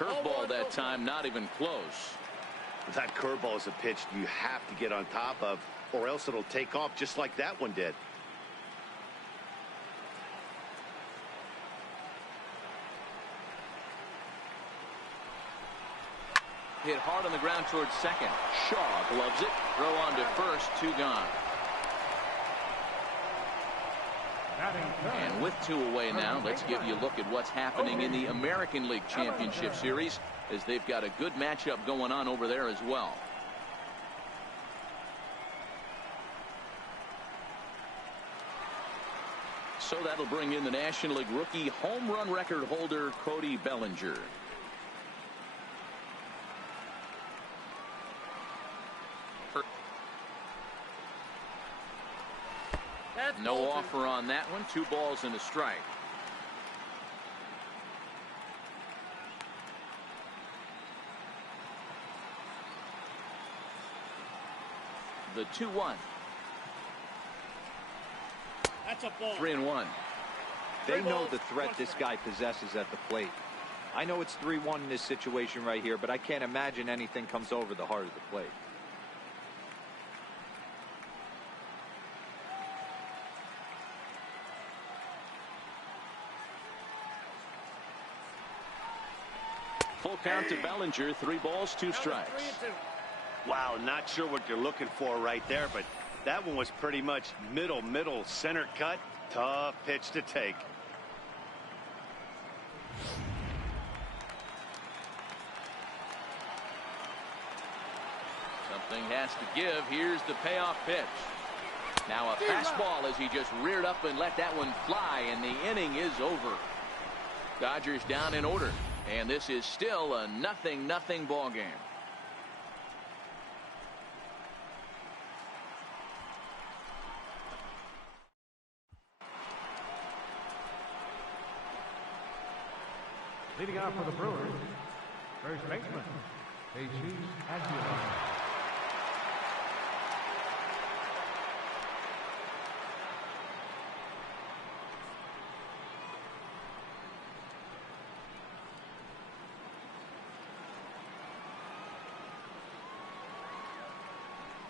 curveball that time, not even close. That curveball is a pitch you have to get on top of, or else it'll take off just like that one did. Hit hard on the ground towards second. Shaw gloves it. Throw on to first. 2 gone. And with 2 away now, let's give you a look at what's happening in the American League Championship Series, as they've got a good matchup going on over there as well. So that'll bring in the National League rookie home run record holder Cody Bellinger. No offer on that one. 2 balls and a strike. The 2-1. That's a ball. 3-1. They know the threat this guy possesses at the plate. I know it's 3-1 in this situation right here, but I can't imagine anything comes over the heart of the plate. Full count to Bellinger. 3 balls, 2 strikes. Wow, not sure what you're looking for right there, but that one was pretty much middle center cut. Tough pitch to take. Something has to give. Here's the payoff pitch. Now a fastball as he just reared up and let that one fly, and the inning is over. Dodgers down in order, and this is still a 0-0 ball game. Leading off for the Brewers, first baseman, Jesus Aguilar.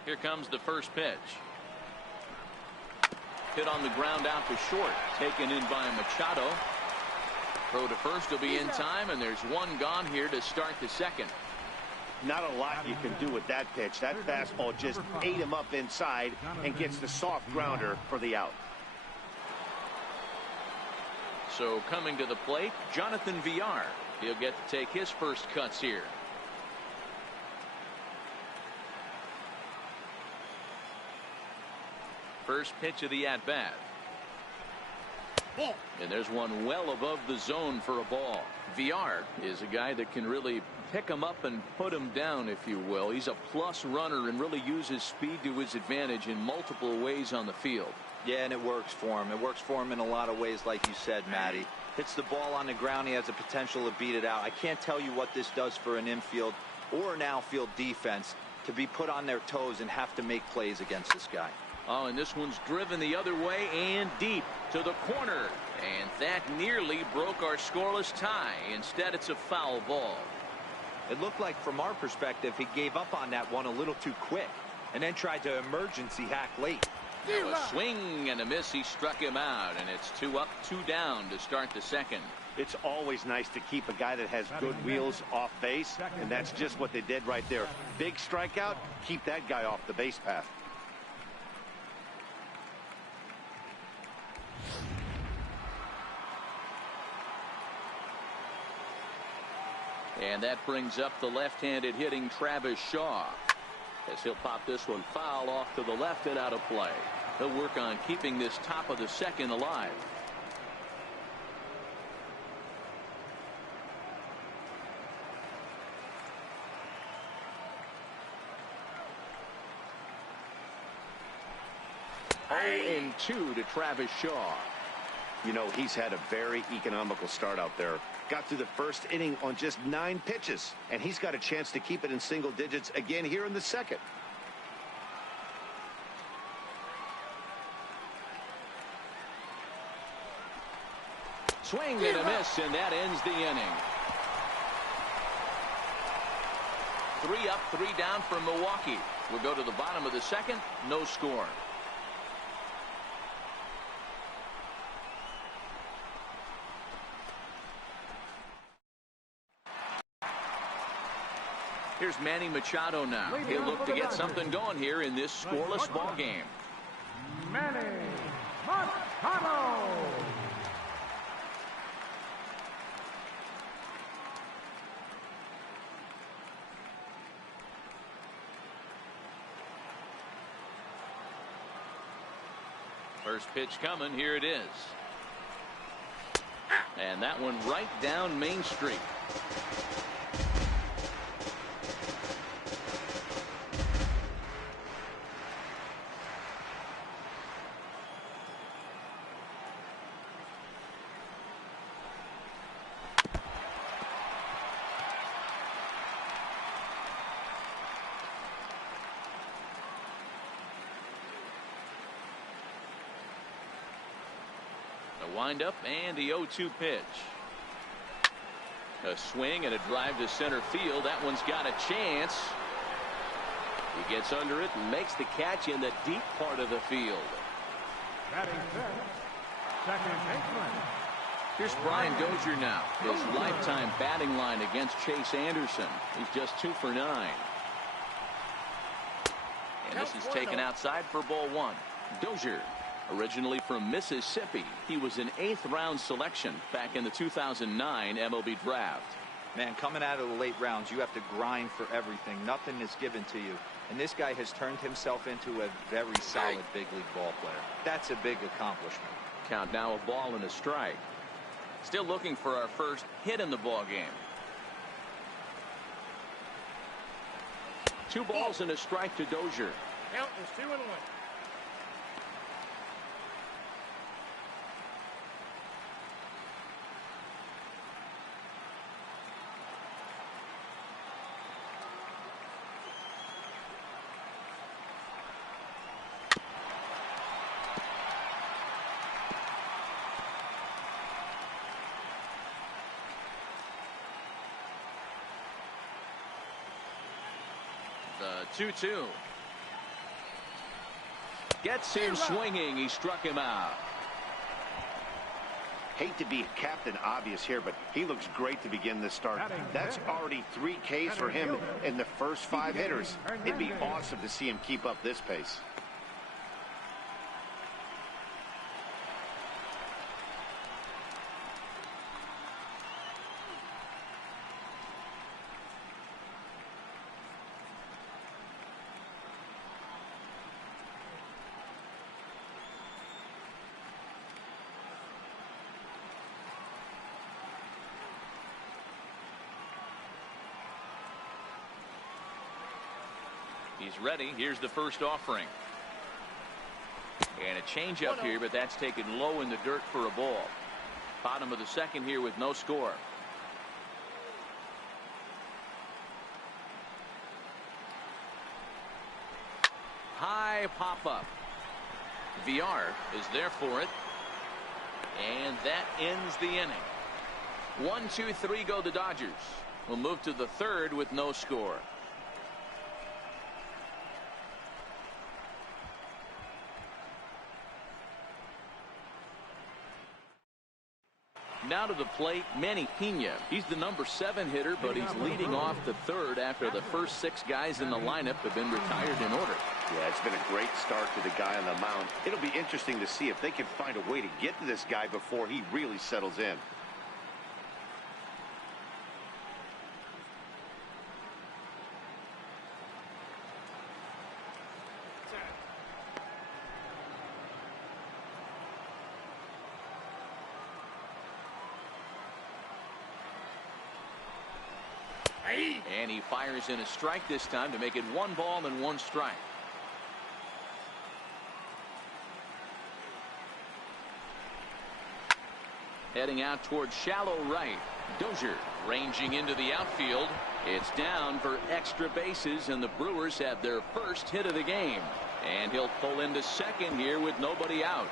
Here comes the first pitch. Hit on the ground out to short. Taken in by Machado. Throw to first will be in time, and there's 1 gone here to start the second. Not a lot you can do with that pitch. That fastball just ate him up inside and gets the soft grounder for the out. So coming to the plate, Jonathan Villar. He'll get to take his first cuts here. First pitch of the at-bat. And there's one well above the zone for a ball. Villar is a guy that can really pick him up and put him down, if you will. He's a plus runner and really uses speed to his advantage in multiple ways on the field. Yeah, and it works for him. It works for him in a lot of ways, like you said, Matty. Hits the ball on the ground. He has the potential to beat it out. I can't tell you what this does for an infield or an outfield defense to be put on their toes and have to make plays against this guy. Oh, and this one's driven the other way and deep to the corner. And that nearly broke our scoreless tie. Instead, it's a foul ball. It looked like, from our perspective, he gave up on that one a little too quick and then tried to emergency hack late. Now a swing and a miss. He struck him out, and it's 2 up, 2 down to start the second. It's always nice to keep a guy that has good wheels off base, and that's just what they did right there. Big strikeout, keep that guy off the base path. And that brings up the left-handed hitting Travis Shaw, as he'll pop this one foul off to the left and out of play. He'll work on keeping this top of the second alive. And 2 to Travis Shaw. You know, he's had a very economical start out there. Got through the first inning on just 9 pitches, and he's got a chance to keep it in single digits again here in the second. Swing and a miss, and that ends the inning. 3 up, 3 down for Milwaukee. We'll go to the bottom of the second. No score. Here's Manny Machado now. He'll look to get something going here in this scoreless ball game. Manny Machado. First pitch coming. Here it is. And that one right down Main Street. Wind up and the 0-2 pitch. A swing and a drive to center field. That one's got a chance. He gets under it and makes the catch in the deep part of the field. Batting fifth, second baseman. Here's Brian Dozier now. His lifetime batting line against Chase Anderson. He's just 2 for 9. And this is taken outside for ball 1. Dozier, originally from Mississippi, he was an 8th round selection back in the 2009 MLB draft. Man, coming out of the late rounds, you have to grind for everything. Nothing is given to you. And this guy has turned himself into a very solid big league ball player. That's a big accomplishment. Count now, a ball and a strike. Still looking for our first hit in the ball game. 2 balls and a strike to Dozier. Count is 2-1. The 2-2. Gets him swinging. He struck him out. Hate to be Captain Obvious here, but he looks great to begin this start. That's already 3 Ks for him in the first 5 hitters. It'd be awesome to see him keep up this pace. He's ready. Here's the first offering. And a changeup here, but that's taken low in the dirt for a ball. Bottom of the second here with no score. High pop up. VR is there for it. And that ends the inning. 1, 2, 3 go the Dodgers. We'll move to the third with no score. Now to the plate, Manny Pena. He's the number 7 hitter, but he's leading off the third after the first 6 guys in the lineup have been retired in order. Yeah, it's been a great start to the guy on the mound. It'll be interesting to see if they can find a way to get to this guy before he really settles in. And he fires in a strike this time to make it 1 ball and 1 strike. Heading out towards shallow right. Dozier ranging into the outfield. It's down for extra bases, and the Brewers have their first hit of the game. And he'll pull into second here with nobody out.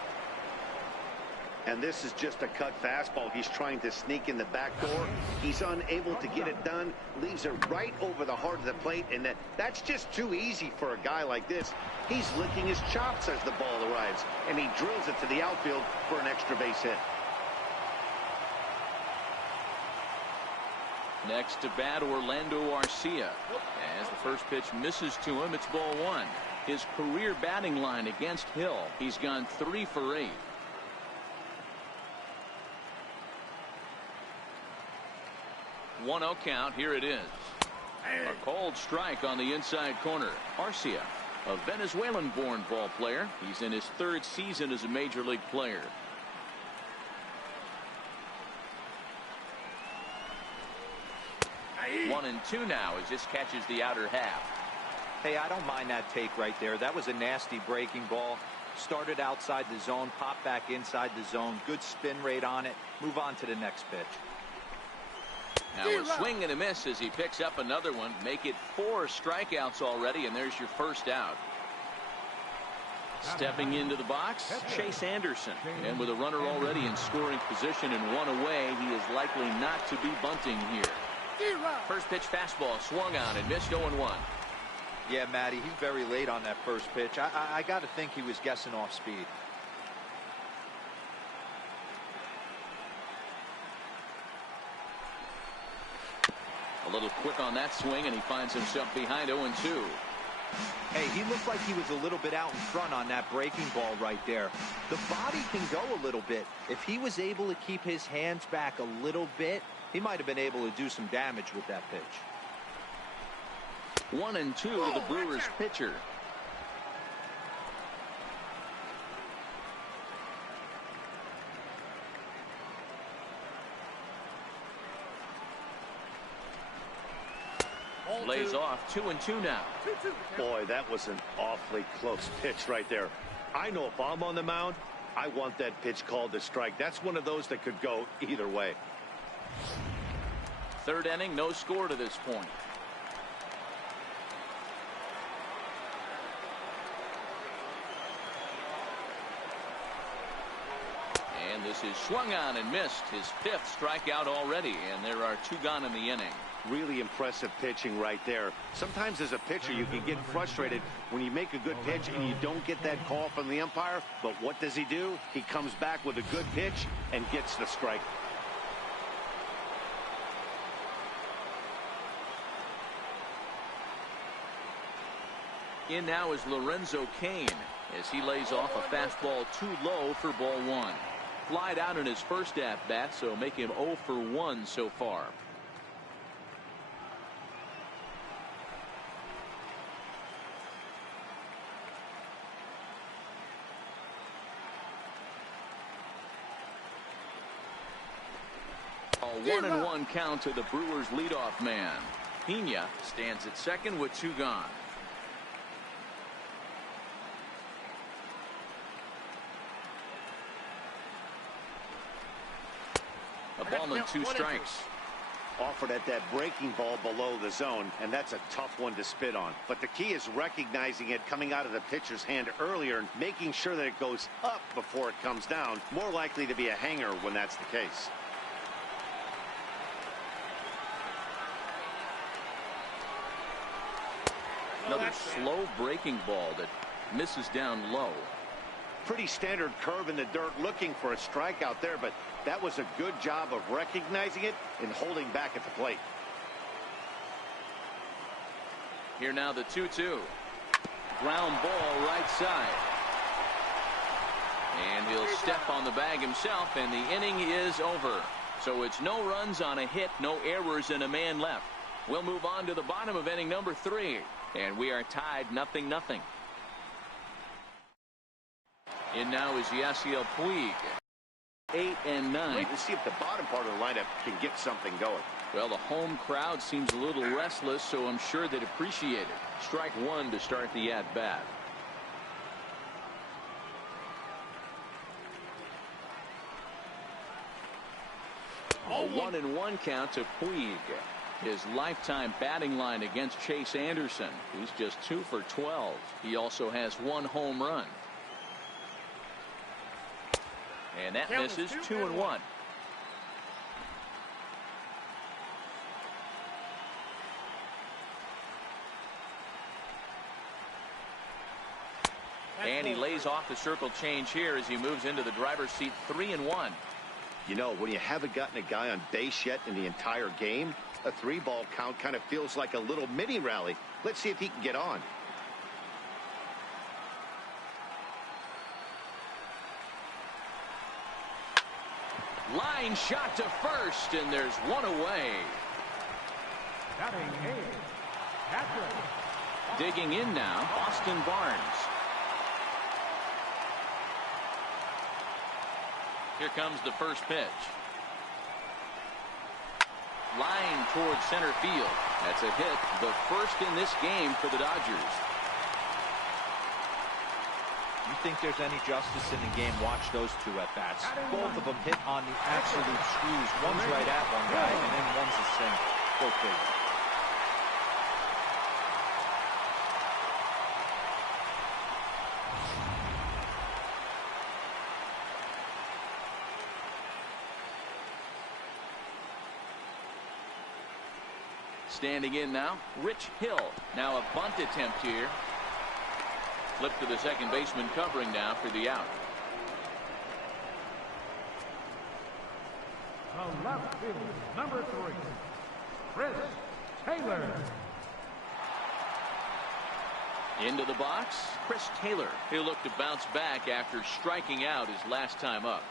And this is just a cut fastball. He's trying to sneak in the back door. He's unable to get it done. Leaves it right over the heart of the plate. And that's just too easy for a guy like this. He's licking his chops as the ball arrives. And he drills it to the outfield for an extra base hit. Next to bat, Orlando Arcia. As the first pitch misses to him, it's ball one. His career batting line against Hill, he's gone 3 for 8. One-0 count. Here it is. A cold strike on the inside corner. Arcia, a Venezuelan-born ball player. He's in his 3rd season as a major league player. One and two now as this catches the outer half. Hey, I don't mind that take right there. That was a nasty breaking ball. Started outside the zone, popped back inside the zone. Good spin rate on it. Move on to the next pitch. Now a swing and a miss as he picks up another one. Make it 4 strikeouts already, and there's your first out. Stepping into the box, Chase Anderson. And with a runner already in scoring position and one away, he is likely not to be bunting here. First pitch fastball swung on and missed 0-1. Yeah, Matty, he's very late on that first pitch. I got to think he was guessing off speed. A little quick on that swing, and he finds himself behind 0-2. Hey, he looked like he was a little bit out in front on that breaking ball right there. The body can go a little bit. If he was able to keep his hands back a little bit, he might have been able to do some damage with that pitch. 1-2 to the Brewers pitcher. Lays off 2-2 now. Boy, that was an awfully close pitch right there. I know if I'm on the mound, I want that pitch called a strike. That's one of those that could go either way. 3rd inning, no score to this point. And this is swung on and missed. His 5th strikeout already, and there are 2 gone in the inning. Really impressive pitching right there. Sometimes as a pitcher you can get frustrated when you make a good pitch and you don't get that call from the umpire. But what does he do? He comes back with a good pitch and gets the strike. In now is Lorenzo Cain as he lays off a fastball too low for ball 1. Flied out in his first at bat, so make him 0 for 1 so far. A 1-1 count to the Brewers leadoff man. Pena stands at second with 2 gone. A ball and 2 strikes. Offered at that breaking ball below the zone, and that's a tough one to spit on. But the key is recognizing it coming out of the pitcher's hand earlier and making sure that it goes up before it comes down. More likely to be a hanger when that's the case. Another slow breaking ball that misses down low. Pretty standard curve in the dirt, looking for a strikeout there, but that was a good job of recognizing it and holding back at the plate. Here now the 2-2. Ground ball right side. And he'll step on the bag himself, and the inning is over. So it's no runs on a hit, no errors, and a man left. We'll move on to the bottom of inning number 3. And we are tied 0-0. In now is Yasiel Puig. 8 and 9. Wait to see if the bottom part of the lineup can get something going. Well, the home crowd seems a little restless, so I'm sure they'd appreciate it. Strike 1 to start the at-bat. A 1-1 count to Puig. His lifetime batting line against Chase Anderson. He's just 2 for 12. He also has 1 home run. And that misses 2-1. And he lays off the circle change here as he moves into the driver's seat. 3-1. You know, when you haven't gotten a guy on base yet in the entire game, a 3-ball count kind of feels like a little mini rally. Let's see if he can get on. Line shot to first, and there's one away. Batting eighth, Patrick. Digging in now, Austin Barnes. Here comes the first pitch. Line towards center field. That's a hit, the first in this game for the Dodgers. You think there's any justice in the game? Watch those two at-bats. Both of them hit on the absolute screws. One's right at one guy, and then one's a single. Go figure. Standing in now, Rich Hill. Now a bunt attempt here. Flip to the second baseman covering now for the out. The left field, number 3, Chris Taylor. Into the box, Chris Taylor. He'll look to bounce back after striking out his last time up.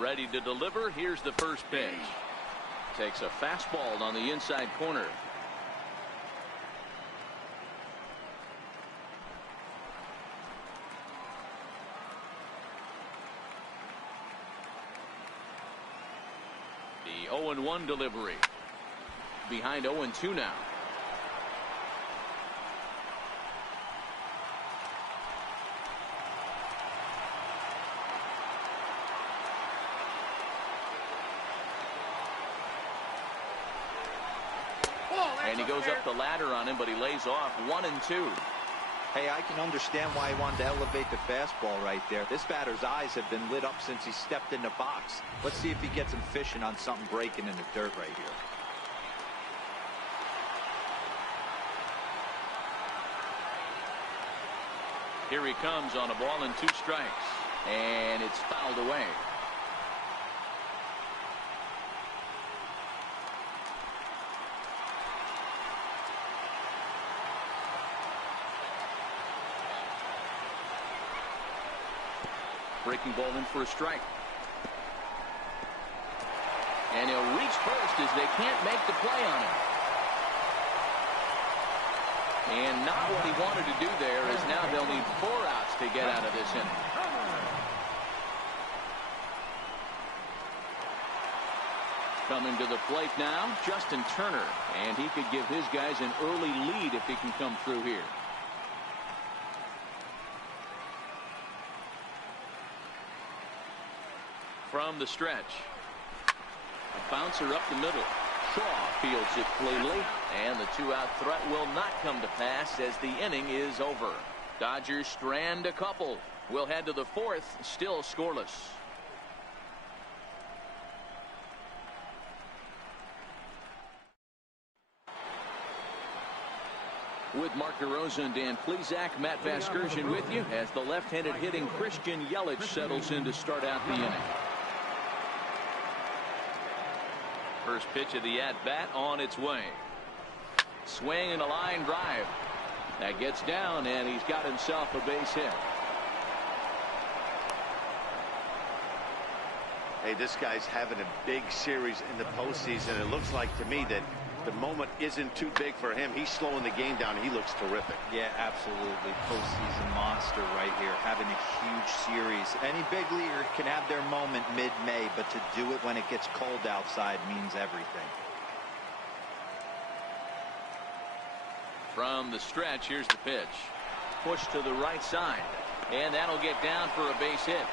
Ready to deliver. Here's the first pitch. Takes a fastball on the inside corner. The 0-1 delivery. Behind 0-2 now. And he goes up the ladder on him, but he lays off 1-2. Hey, I can understand why he wanted to elevate the fastball right there. This batter's eyes have been lit up since he stepped in the box. Let's see if he gets him fishing on something breaking in the dirt right here. Here he comes on a ball and 2 strikes. And it's fouled away. Breaking ball in for a strike. And he'll reach first as they can't make the play on him. And not what he wanted to do there, as now they'll need 4 outs to get out of this inning. Coming to the plate now, Justin Turner. And he could give his guys an early lead if he can come through here. From the stretch. A bouncer up the middle. Shaw fields it cleanly, and the 2-out threat will not come to pass as the inning is over. Dodgers strand a couple. We'll head to the 4th, still scoreless. With Mark DeRosa and Dan Plesac, Matt Vasgersian with you as the left-handed hitting Christian Yelich settles in to start out the inning. First pitch of the at-bat on its way. Swing and a line drive. That gets down, and he's got himself a base hit. Hey, this guy's having a big series in the postseason. It looks like to me that the moment isn't too big for him. He's slowing the game down. He looks terrific. Yeah, absolutely. Postseason monster right here, having a huge series. Any big leaguer can have their moment mid-May, but to do it when it gets cold outside means everything. From the stretch, here's the pitch. Push to the right side, and that'll get down for a base hit.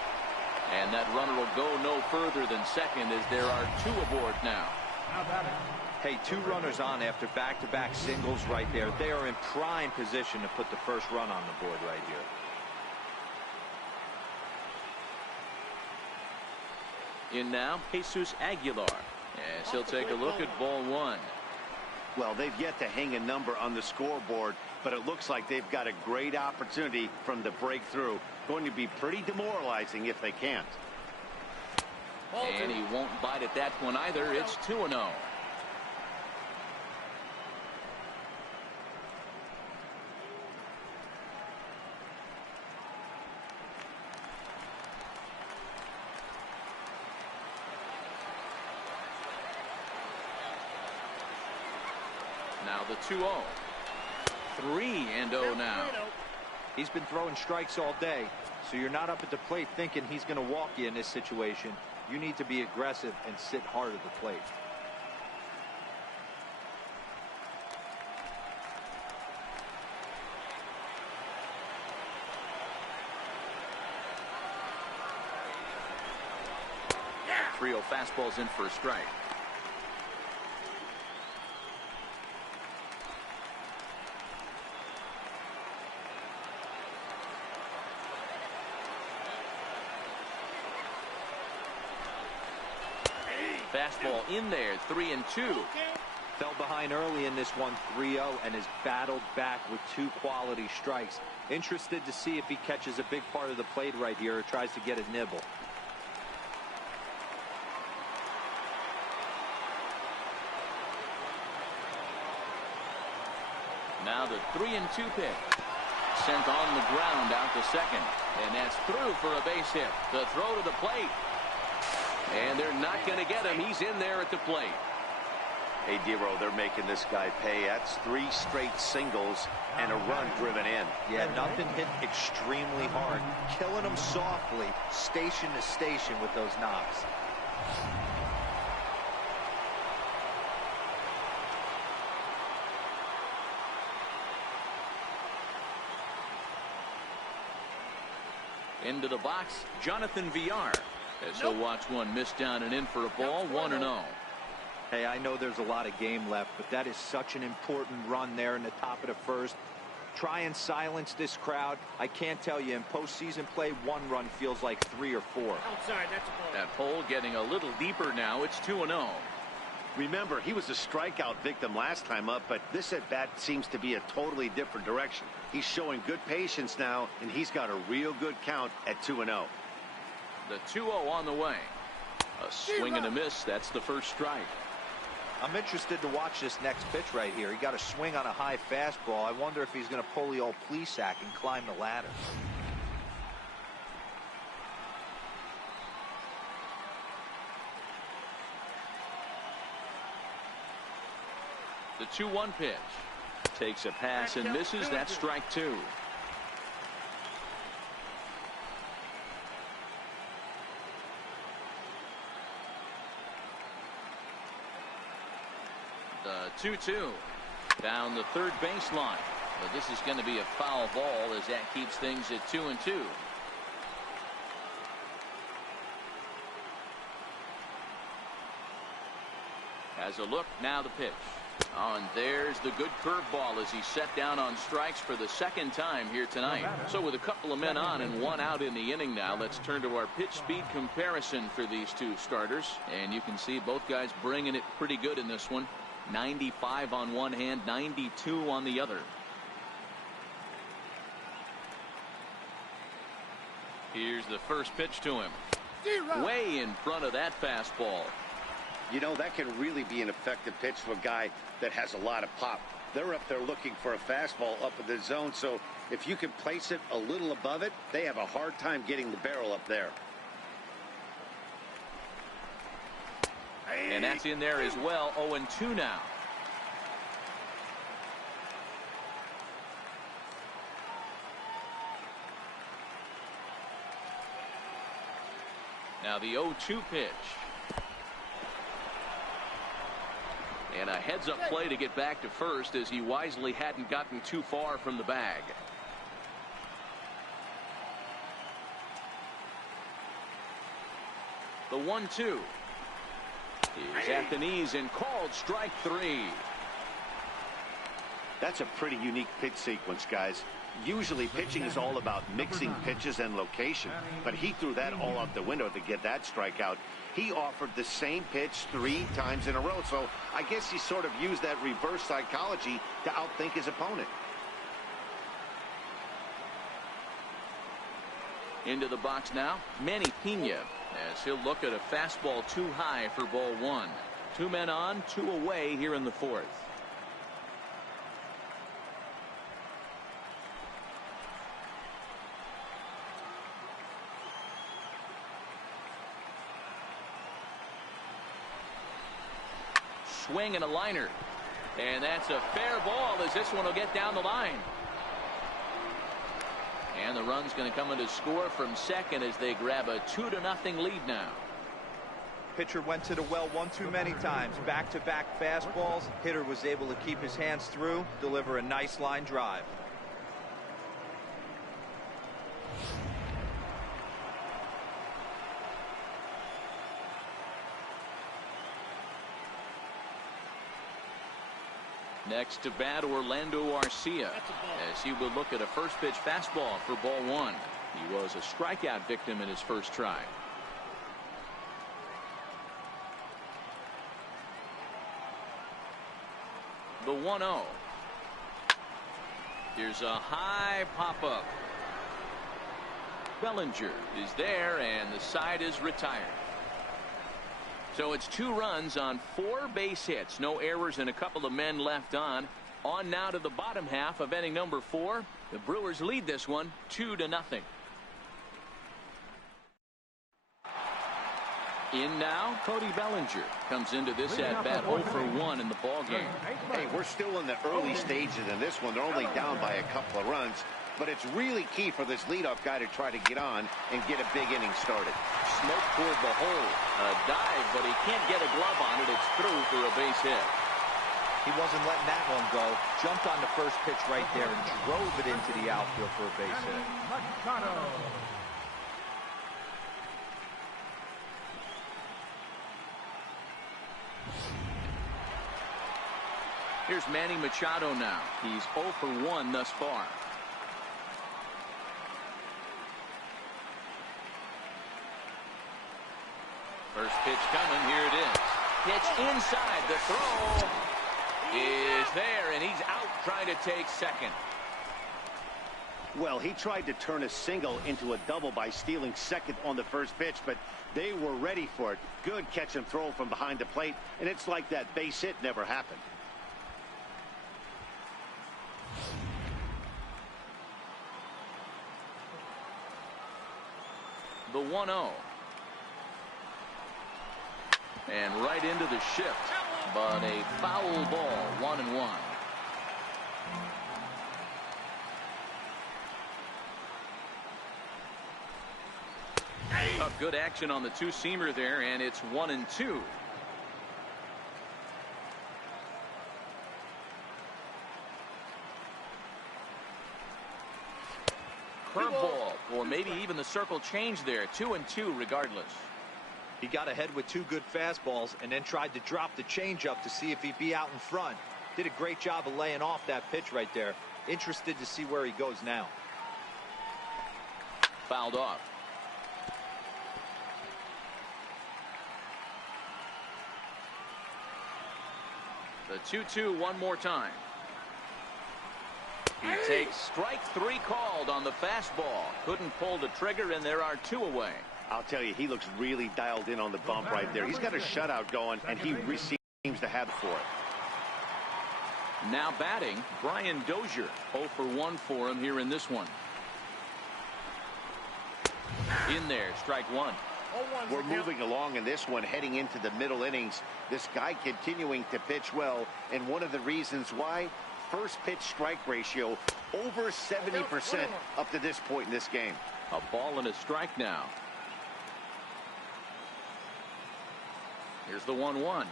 And that runner will go no further than second as there are 2 aboard now. Now batting, Hey, 2 runners on after back-to-back singles right there. They are in prime position to put the first run on the board right here. In now, Jesus Aguilar. As he'll take a look at ball 1. Well, they've yet to hang a number on the scoreboard, but it looks like they've got a great opportunity from the breakthrough. Going to be pretty demoralizing if they can't. And he won't bite at that one either. It's 2-0. Now the 2-0. 3-0 now. He's been throwing strikes all day, so you're not up at the plate thinking he's going to walk you in this situation. You need to be aggressive and sit hard at the plate. Yeah. 3-0 fastball's in for a strike. Fastball in there, 3-2. Fell behind early in this one, 3-0, and has battled back with 2 quality strikes. Interested to see if he catches a big part of the plate right here or tries to get a nibble. Now the 3-2 pitch. Sent on the ground out to second. And that's through for a base hit. The throw to the plate. And they're not going to get him. He's in there at the plate. Hey, Dero, they're making this guy pay. That's 3 straight singles and a run driven in. Yeah, nothing hit extremely hard. Killing him softly, station to station with those knocks. Into the box, Jonathan Villar. As he'll watch one miss down and in for a ball, 1-0. Hey, I know there's a lot of game left, but that is such an important run there in the top of the first. Try and silence this crowd. I can't tell you, in postseason play, 1 run feels like 3 or 4. Outside, that's a ball. That hole getting a little deeper now. It's 2-0. Remember, he was a strikeout victim last time up, but this at-bat seems to be a totally different direction. He's showing good patience now, and he's got a real good count at 2-0. The 2-0 on the way. A swing and a miss. That's the first strike. I'm interested to watch this next pitch right here. He got a swing on a high fastball. I wonder if he's going to pull the old Plesac and climb the ladder. The 2-1 pitch. Takes a pass and misses. That's strike 2. The 2-2 down the third baseline. But this is going to be a foul ball as that keeps things at 2-2. Has a look. Now the pitch. Oh, and there's the good curveball as he's set down on strikes for the second time here tonight. So with a couple of men on and 1 out in the inning now, let's turn to our pitch speed comparison for these 2 starters. And you can see both guys bringing it pretty good in this one. 95 on one hand, 92 on the other. Here's the first pitch to him. Way in front of that fastball. You know, that can really be an effective pitch to a guy that has a lot of pop. They're up there looking for a fastball up in the zone, so if you can place it a little above it, they have a hard time getting the barrel up there. And that's in there as well. 0-2 now. Now the 0-2 pitch. And a heads-up play to get back to first as he wisely hadn't gotten too far from the bag. The 1-2. He's at the knees and called strike 3. That's a pretty unique pitch sequence, guys. Usually pitching is all about mixing pitches and location, but he threw that all out the window to get that strikeout. He offered the same pitch 3 times in a row, so I guess he sort of used that reverse psychology to outthink his opponent. Into the box now, Manny Pena, as he'll look at a fastball too high for ball 1. 2 men on, 2 away here in the 4th. Swing and a liner, and that's a fair ball as this one will get down the line. And the run's going to come in to score from second as they grab a 2-0 lead now. Pitcher went to the well one too many times. Back-to-back fastballs. Hitter was able to keep his hands through, deliver a nice line drive. Next to bat, Orlando Arcia, as he will look at a first pitch fastball for ball 1. He was a strikeout victim in his first try. The 1-0. Here's a high pop-up. Bellinger is there, and the side is retired. So it's 2 runs on 4 base hits. No errors and a couple of men left on. On now to the bottom half of inning number 4. The Brewers lead this one 2-0. In now, Cody Bellinger comes into this at-bat 0 for 1 in the ballgame. Hey, we're still in the early stages in this one. They're only down by a couple of runs. But it's really key for this leadoff guy to try to get on and get a big inning started. Smoke toward the hole. A dive, but he can't get a glove on it. It's through for a base hit. He wasn't letting that one go. Jumped on the first pitch right there and drove it into the outfield for a base hit. Here's Manny Machado now. He's 0 for 1 thus far. First pitch coming. Here it is. Pitch inside. The throw is there, and he's out trying to take second. Well, he tried to turn a single into a double by stealing second on the first pitch, but they were ready for it. Good catch and throw from behind the plate, and it's like that base hit never happened. The 1-0. And right into the shift, but a foul ball, 1-1. A good action on the two-seamer there, and it's 1-2. Curveball, or maybe even the circle change there. 2-2 regardless. He got ahead with 2 good fastballs and then tried to drop the changeup to see if he'd be out in front. Did a great job of laying off that pitch right there. Interested to see where he goes now. Fouled off. The 2-2 one more time. He takes strike 3 called on the fastball. Couldn't pull the trigger, and there are 2 away. I'll tell you, he looks really dialed in on the bump right there. He's got a shutout going, and he seems to have for it. Now batting, Brian Dozier. 0 for 1 for him here in this one. In there, strike 1. We're moving along in this one, heading into the middle innings. This guy continuing to pitch well, and one of the reasons why, first pitch strike ratio over 70% up to this point in this game. A ball and a strike now. Here's the 1-1.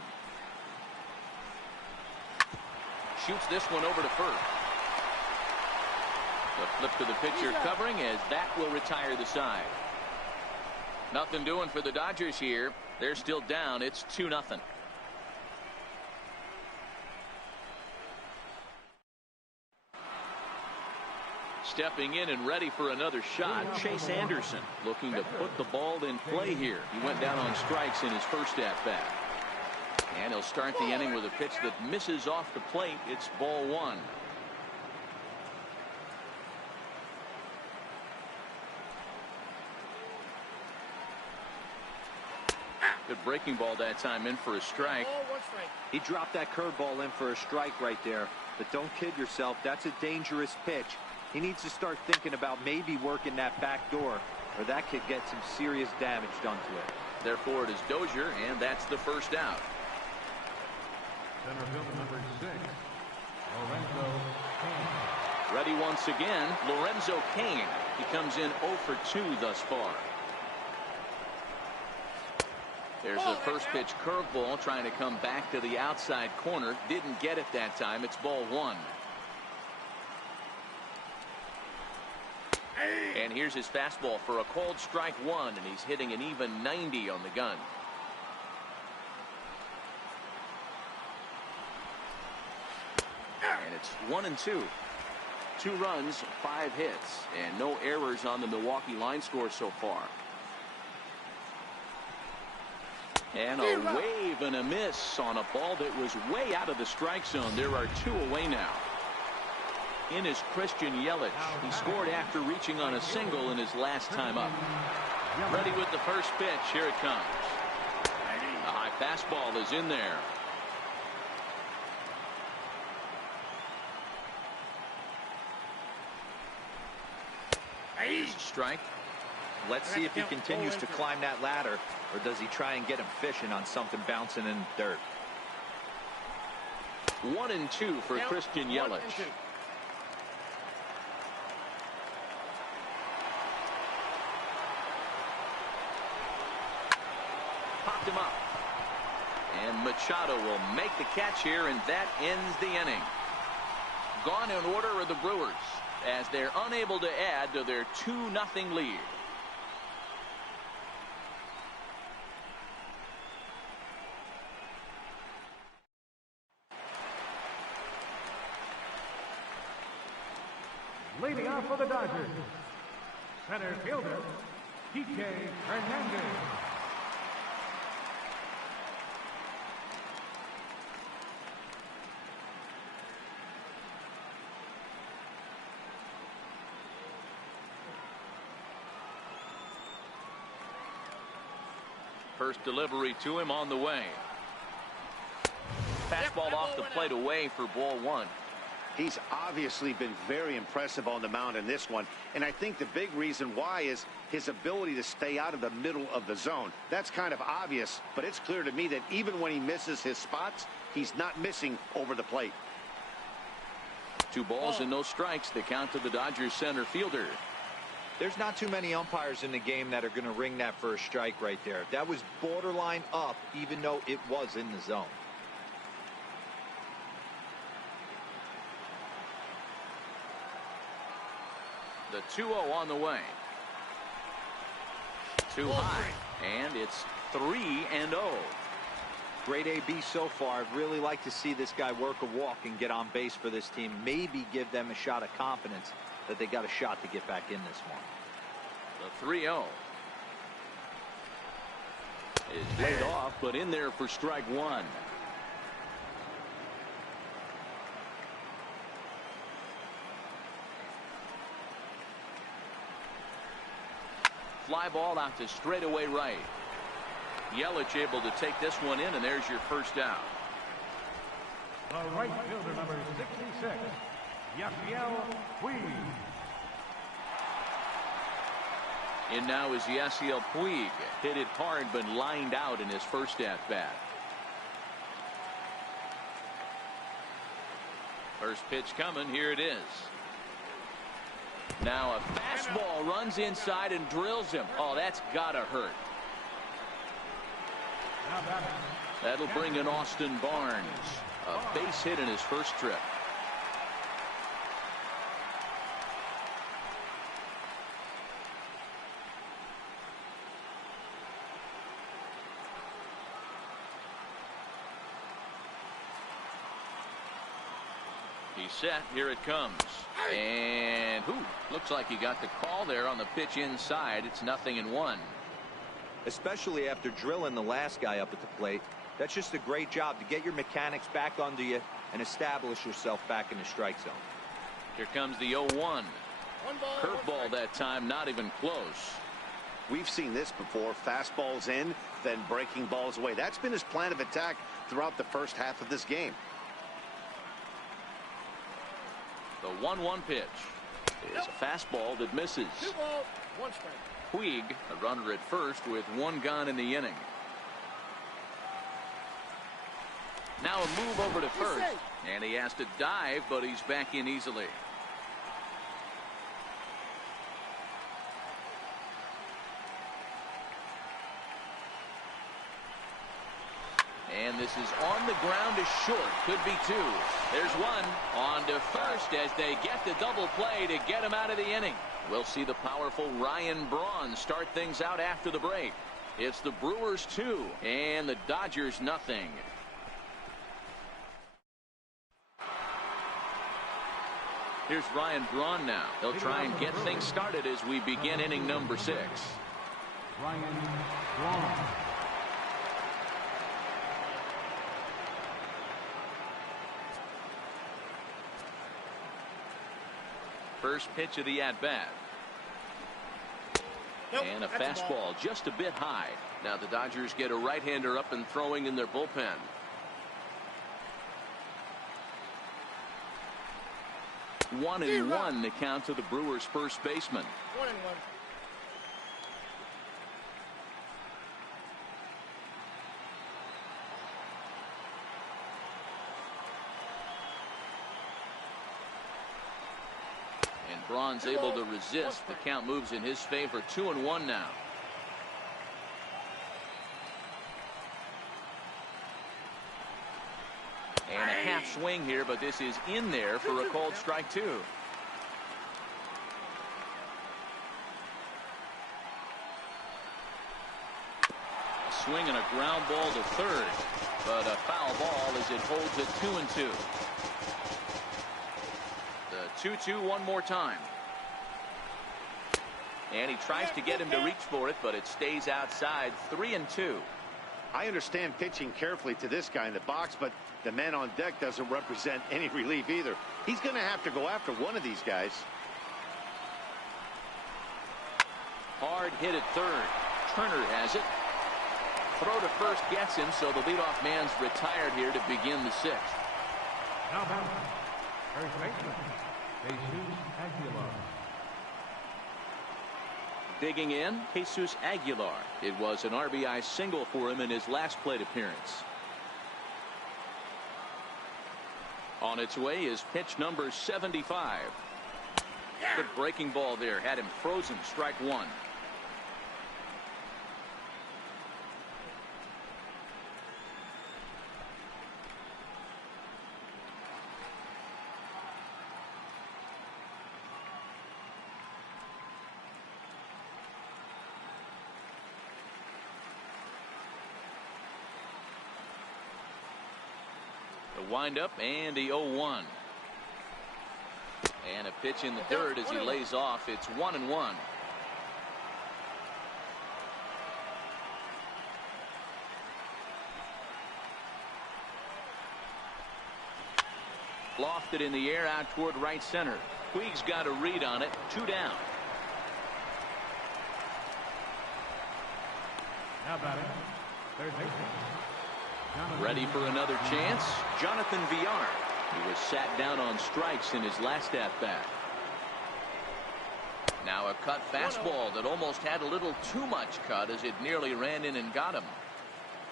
Shoots this one over to first. The flip to the pitcher covering, as that will retire the side. Nothing doing for the Dodgers here. They're still down. It's 2-0. stepping in and ready for another shot. Chase Anderson looking to put the ball in play here. He went down on strikes in his first at-bat. And he'll start the inning with a pitch that misses off the plate. It's ball one. Good breaking ball that time, in for a strike. He dropped that curveball in for a strike right there. But don't kid yourself, that's a dangerous pitch. He needs to start thinking about maybe working that back door, or that could get some serious damage done to it. Therefore, it is Dozier, and that's the first out. Center fielder number 6, Lorenzo Cain. Ready once again, Lorenzo Cain. He comes in 0 for 2 thus far. There's the first pitch curveball trying to come back to the outside corner. Didn't get it that time. It's ball one. And here's his fastball for a called strike one, and he's hitting an even 90 on the gun. And it's 1-2. 2 runs, 5 hits, and no errors on the Milwaukee line score so far. And a wave and a miss on a ball that was way out of the strike zone. There are 2 away now. In is Christian Yelich. He scored after reaching on a single in his last time up. Ready with the first pitch. Here it comes. A high fastball is in there. Here's a strike. Let's see if he continues to climb that ladder, or does he try and get him fishing on something bouncing in the dirt. 1-2 for Christian Yelich. Popped him up. And Machado will make the catch here, and that ends the inning. Gone in order are the Brewers, as they're unable to add to their 2-0 lead. Leading off for the Dodgers, center fielder, Kike Hernandez. First delivery to him on the way. Fastball off the plate away for ball one. He's obviously been very impressive on the mound in this one, and I think the big reason why is his ability to stay out of the middle of the zone. That's kind of obvious, but it's clear to me that even when he misses his spots, he's not missing over the plate. 2 balls and no strikes. The count to the Dodgers center fielder. There's not too many umpires in the game that are going to ring that for a strike right there. That was borderline up, even though it was in the zone. The 2-0 on the way. Too high, and it's 3-0. Great AB so far. I'd really like to see this guy work a walk and get on base for this team. Maybe give them a shot of confidence that they got a shot to get back in this one. The 3-0 is laid off, but in there for strike one. Fly ball out to straightaway right. Yelich able to take this one in, and there's your first out. The right fielder number 66, Yasiel Puig. In now is Yasiel Puig. Hit it hard, but lined out in his first at-bat. First pitch coming. Here it is. Now a fastball runs inside and drills him. Oh, that's gotta hurt. That'll bring in Austin Barnes. A base hit in his first trip. He's set. Here it comes. And looks like he got the call there on the pitch inside. It's 0-1. Especially after drilling the last guy up at the plate. That's just a great job to get your mechanics back under you and establish yourself back in the strike zone. Here comes the 0-1. Curveball that time, not even close. We've seen this before. Fastballs in, then breaking balls away. That's been his plan of attack throughout the first half of this game. The 1-1 pitch is a fastball that misses. 2 balls, 1 strike. Puig, a runner at first with 1 gone in the inning. Now a move over to first, and he has to dive, but he's back in easily. And this is on the ground is short. Could be 2. There's 1 on to first as they get the double play to get him out of the inning. We'll see the powerful Ryan Braun start things out after the break. It's the Brewers 2 and the Dodgers 0. Here's Ryan Braun now. He'll try and get things started as we begin inning number 6. Ryan Braun. First pitch of the at-bat. And a fastball just a bit high. Now the Dodgers get a right-hander up and throwing in their bullpen. One and one the count to the Brewers' first baseman. 1-1. And Braun's able to resist. The count moves in his favor. 2-1 now. And a half swing here, but this is in there for a called strike 2. A swing and a ground ball to third, but a foul ball as it holds at 2-2. The 2-2 one more time. And he tries to get him to reach for it, but it stays outside. 3-2. I understand pitching carefully to this guy in the box, but the man on deck doesn't represent any relief either. He's going to have to go after one of these guys. Hard hit at third. Turner has it. Throw to first gets him, so the leadoff man's retired here to begin the 6th. Now back, first baseman, Jesus Aguilar. Digging in, Jesus Aguilar. It was an RBI single for him in his last plate appearance. On its way is pitch number 75. Good breaking ball there. Had him frozen. Strike 1. Wind up and the 0-1. And a pitch in the third as he lays off. It's 1-1. Lofted in the air out toward right center. Puig's got a read on it. 2 down. Now batting, third baseman. Ready for another chance. Jonathan Villar. He was sat down on strikes in his last at-bat. Now a cut fastball that almost had a little too much cut as it nearly ran in and got him.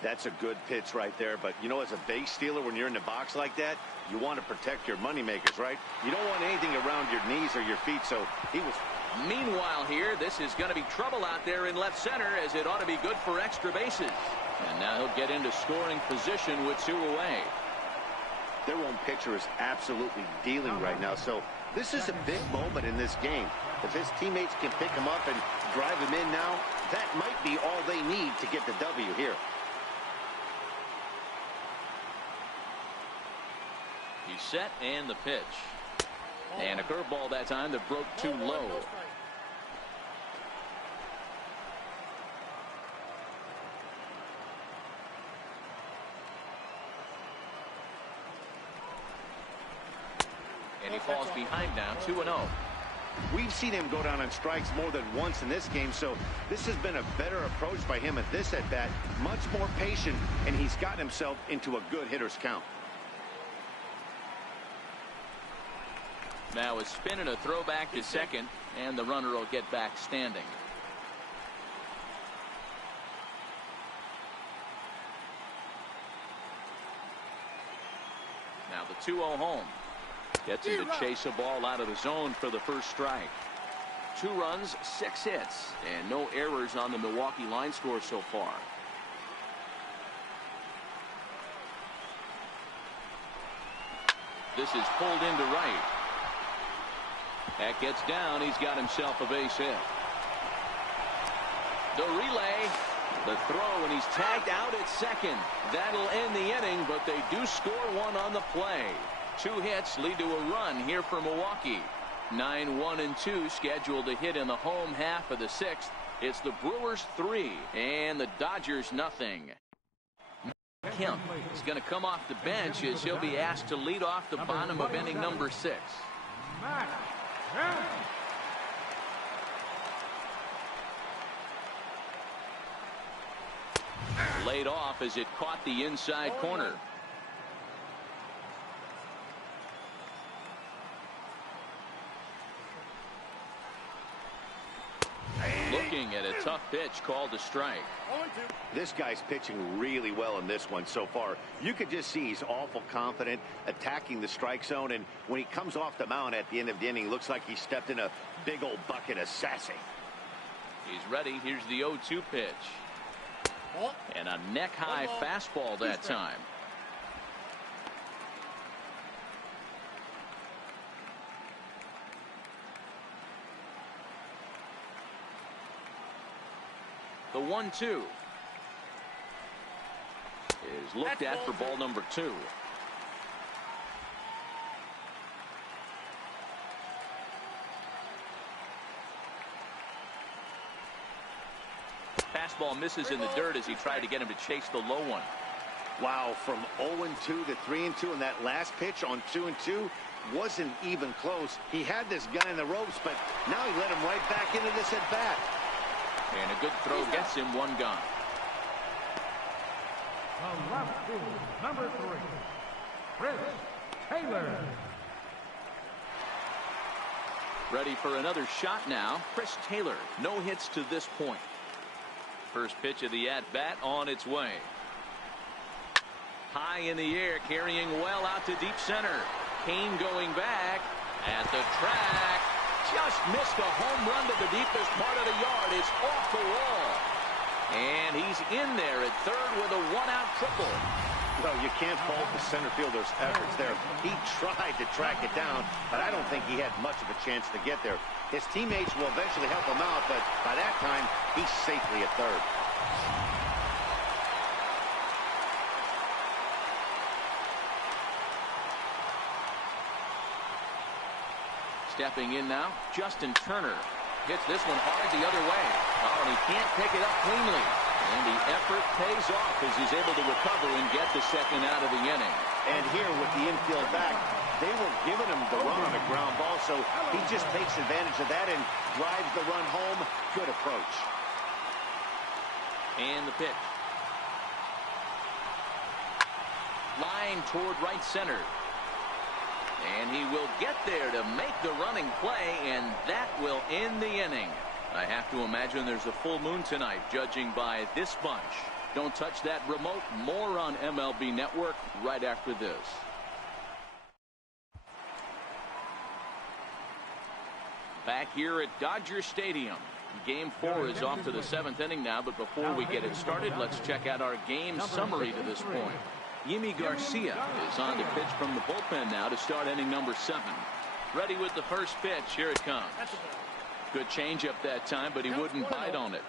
That's a good pitch right there, but you know, as a base stealer, when you're in the box like that, you want to protect your moneymakers, right? You don't want anything around your knees or your feet, so he was. Meanwhile here, this is going to be trouble out there in left center, as it ought to be good for extra bases. And now he'll get into scoring position with 2 away. Their own pitcher is absolutely dealing right now, so this is a big moment in this game. If his teammates can pick him up and drive him in now, that might be all they need to get the W here. He's set, and the pitch. And a curveball that time that broke too low. And he falls behind now, 2-0. We've seen him go down on strikes more than once in this game, so this has been a better approach by him at this at-bat. Much more patient, and he's gotten himself into a good hitter's count. Now a spin and a throw back to second, and the runner will get back standing. Now the 2-0 home. Gets him to chase a ball out of the zone for the first strike. 2 runs, 6 hits, and no errors on the Milwaukee line score so far. This is pulled into right. That gets down. He's got himself a base hit. The relay, the throw, and he's tagged out at second. That'll end the inning, but they do score one on the play. 2 hits lead to a run here for Milwaukee. 9-1-2 scheduled to hit in the home half of the 6th. It's the Brewers 3 and the Dodgers nothing. Kemp is going to come off the bench as he'll be asked to lead off the bottom of inning number 6. Laid off as it caught the inside corner. Looking at a tough pitch called a strike. This guy's pitching really well in this one so far. You could just see he's awful confident attacking the strike zone, and when he comes off the mound at the end of the inning, looks like he stepped in a big old bucket of sassy. He's ready. Here's the 0-2 pitch. And a neck-high fastball that time. The 1-2 is looked at for ball number 2. Fastball misses in the dirt as he tried to get him to chase the low one. Wow, from 0-2 to 3-2, and that last pitch on 2-2 wasn't even close. He had this guy in the ropes, but now he let him right back into this at bat. And a good throw gets him one gone. The left field, number 3, Chris Taylor. Ready for another shot now. Chris Taylor, no hits to this point. First pitch of the at-bat on its way. High in the air, carrying well out to deep center. Kane going back at the track. Just missed a home run to the deepest part of the yard. It's off the wall. And he's in there at third with a 1-out triple. Well, you can't fault the center fielder's efforts there. He tried to track it down, but I don't think he had much of a chance to get there. His teammates will eventually help him out, but by that time, he's safely at third. Stepping in now, Justin Turner hits this one hard the other way. Oh, and he can't pick it up cleanly. And the effort pays off as he's able to recover and get the second out of the inning. And here with the infield back, they were giving him the run on a ground ball, so he just takes advantage of that and drives the run home. Good approach. And the pitch. Line toward right center. And he will get there to make the running play, and that will end the inning. I have to imagine there's a full moon tonight, judging by this bunch. Don't touch that remote. More on MLB Network right after this. Back here at Dodger Stadium. Game 4 is off to the 7th inning now, but before we get it started, let's check out our game summary to this point. Yimi Garcia is on to pitch from the bullpen now to start inning number 7. Ready with the first pitch. Here it comes. Good changeup that time, but he wouldn't bite on it.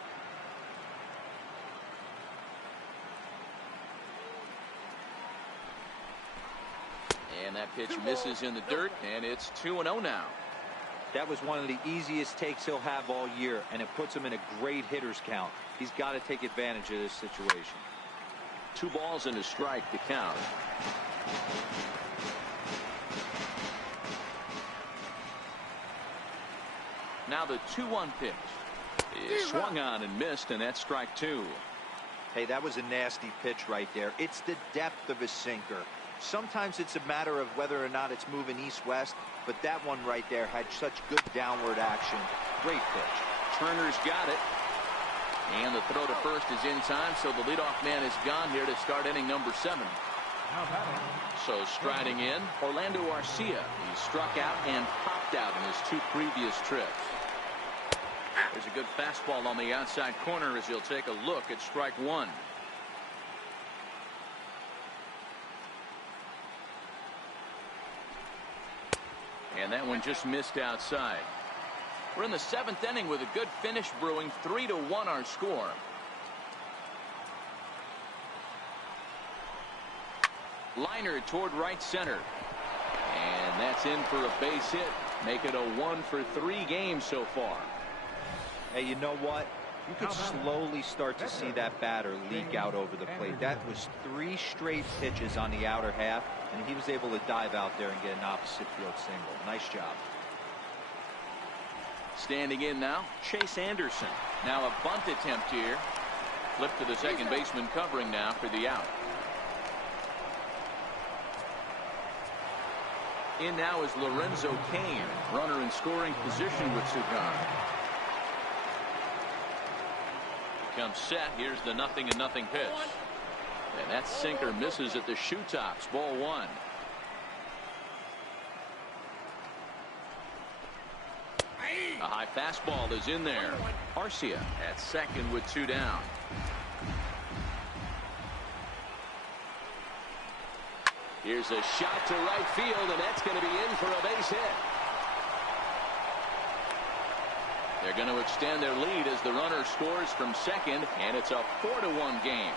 And And that pitch misses in the dirt, and it's 2-0 now. That was one of the easiest takes he'll have all year, and it puts him in a great hitter's count. He's got to take advantage of this situation. 2 balls and a strike to count. Now the 2-1 pitch is swung on and missed, and that's strike 2. Hey, that was a nasty pitch right there. It's the depth of his sinker. Sometimes it's a matter of whether or not it's moving east-west, but that one right there had such good downward action. Great pitch. Turner's got it. And the throw to first is in time, so the leadoff man is gone here to start inning number 7. So striding in, Orlando Arcia. He struck out and popped out in his 2 previous trips. There's a good fastball on the outside corner as he'll take a look at strike 1. And that one just missed outside. We're in the 7th inning with a good finish brewing. 3-1 our score. Liner toward right center. And that's in for a base hit. Make it a 1-for-3 game so far. Hey, you know what? You could slowly start to see that batter leak out over the plate. That was 3 straight pitches on the outer half, and he was able to dive out there and get an opposite field single. Nice job. Standing in now, Chase Anderson. Now a bunt attempt here. Flip to the second baseman covering now for the out. In now is Lorenzo Cain. Runner in scoring position with 2 gone. Comes set. Here's the 0-0 pitch. And that sinker misses at the shoe tops. Ball 1. A high fastball is in there. Arcia at second with 2 down. Here's a shot to right field, and that's going to be in for a base hit. They're going to extend their lead as the runner scores from second, and it's a 4-1 game.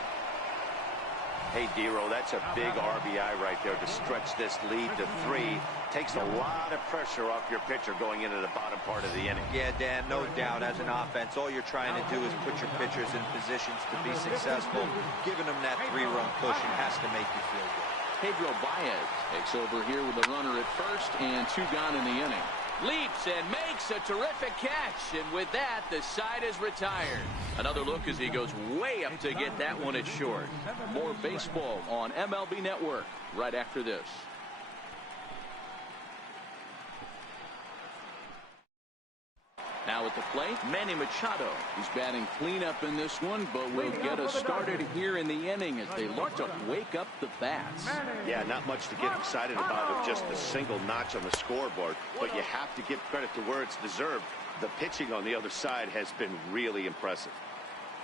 Hey, Dero, that's a big RBI right there to stretch this lead to 3. Takes a lot of pressure off your pitcher going into the bottom part of the inning. Yeah, Dan, no doubt. As an offense, all you're trying to do is put your pitchers in positions to be successful. Giving them that 3-run pushing has to make you feel good. Pedro Baez takes over here with a runner at first and 2 gone in the inning. Leaps and makes a terrific catch, and with that the side is retired. Another look as he goes way up to get that one at short. More baseball on MLB Network right after this. Now at the plate, Manny Machado. He's batting cleanup in this one, but will get us started here in the inning as they look to wake up the bats. Yeah, not much to get excited about with just a single notch on the scoreboard, but you have to give credit to where it's deserved. The pitching on the other side has been really impressive.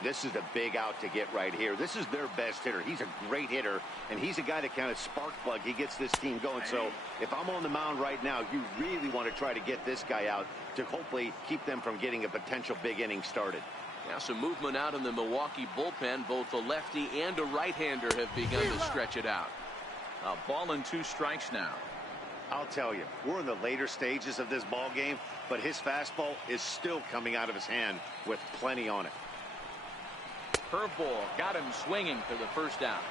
This is a big out to get right here. This is their best hitter. He's a great hitter, and he's a guy that kind of spark plug. He gets this team going. So if I'm on the mound right now, you really want to try to get this guy out to hopefully keep them from getting a potential big inning started. Now some movement out in the Milwaukee bullpen. Both a lefty and a right-hander have begun to stretch it out. A ball and 2 strikes now. I'll tell you, we're in the later stages of this ball game, but his fastball is still coming out of his hand with plenty on it. Curveball got him swinging for the first out.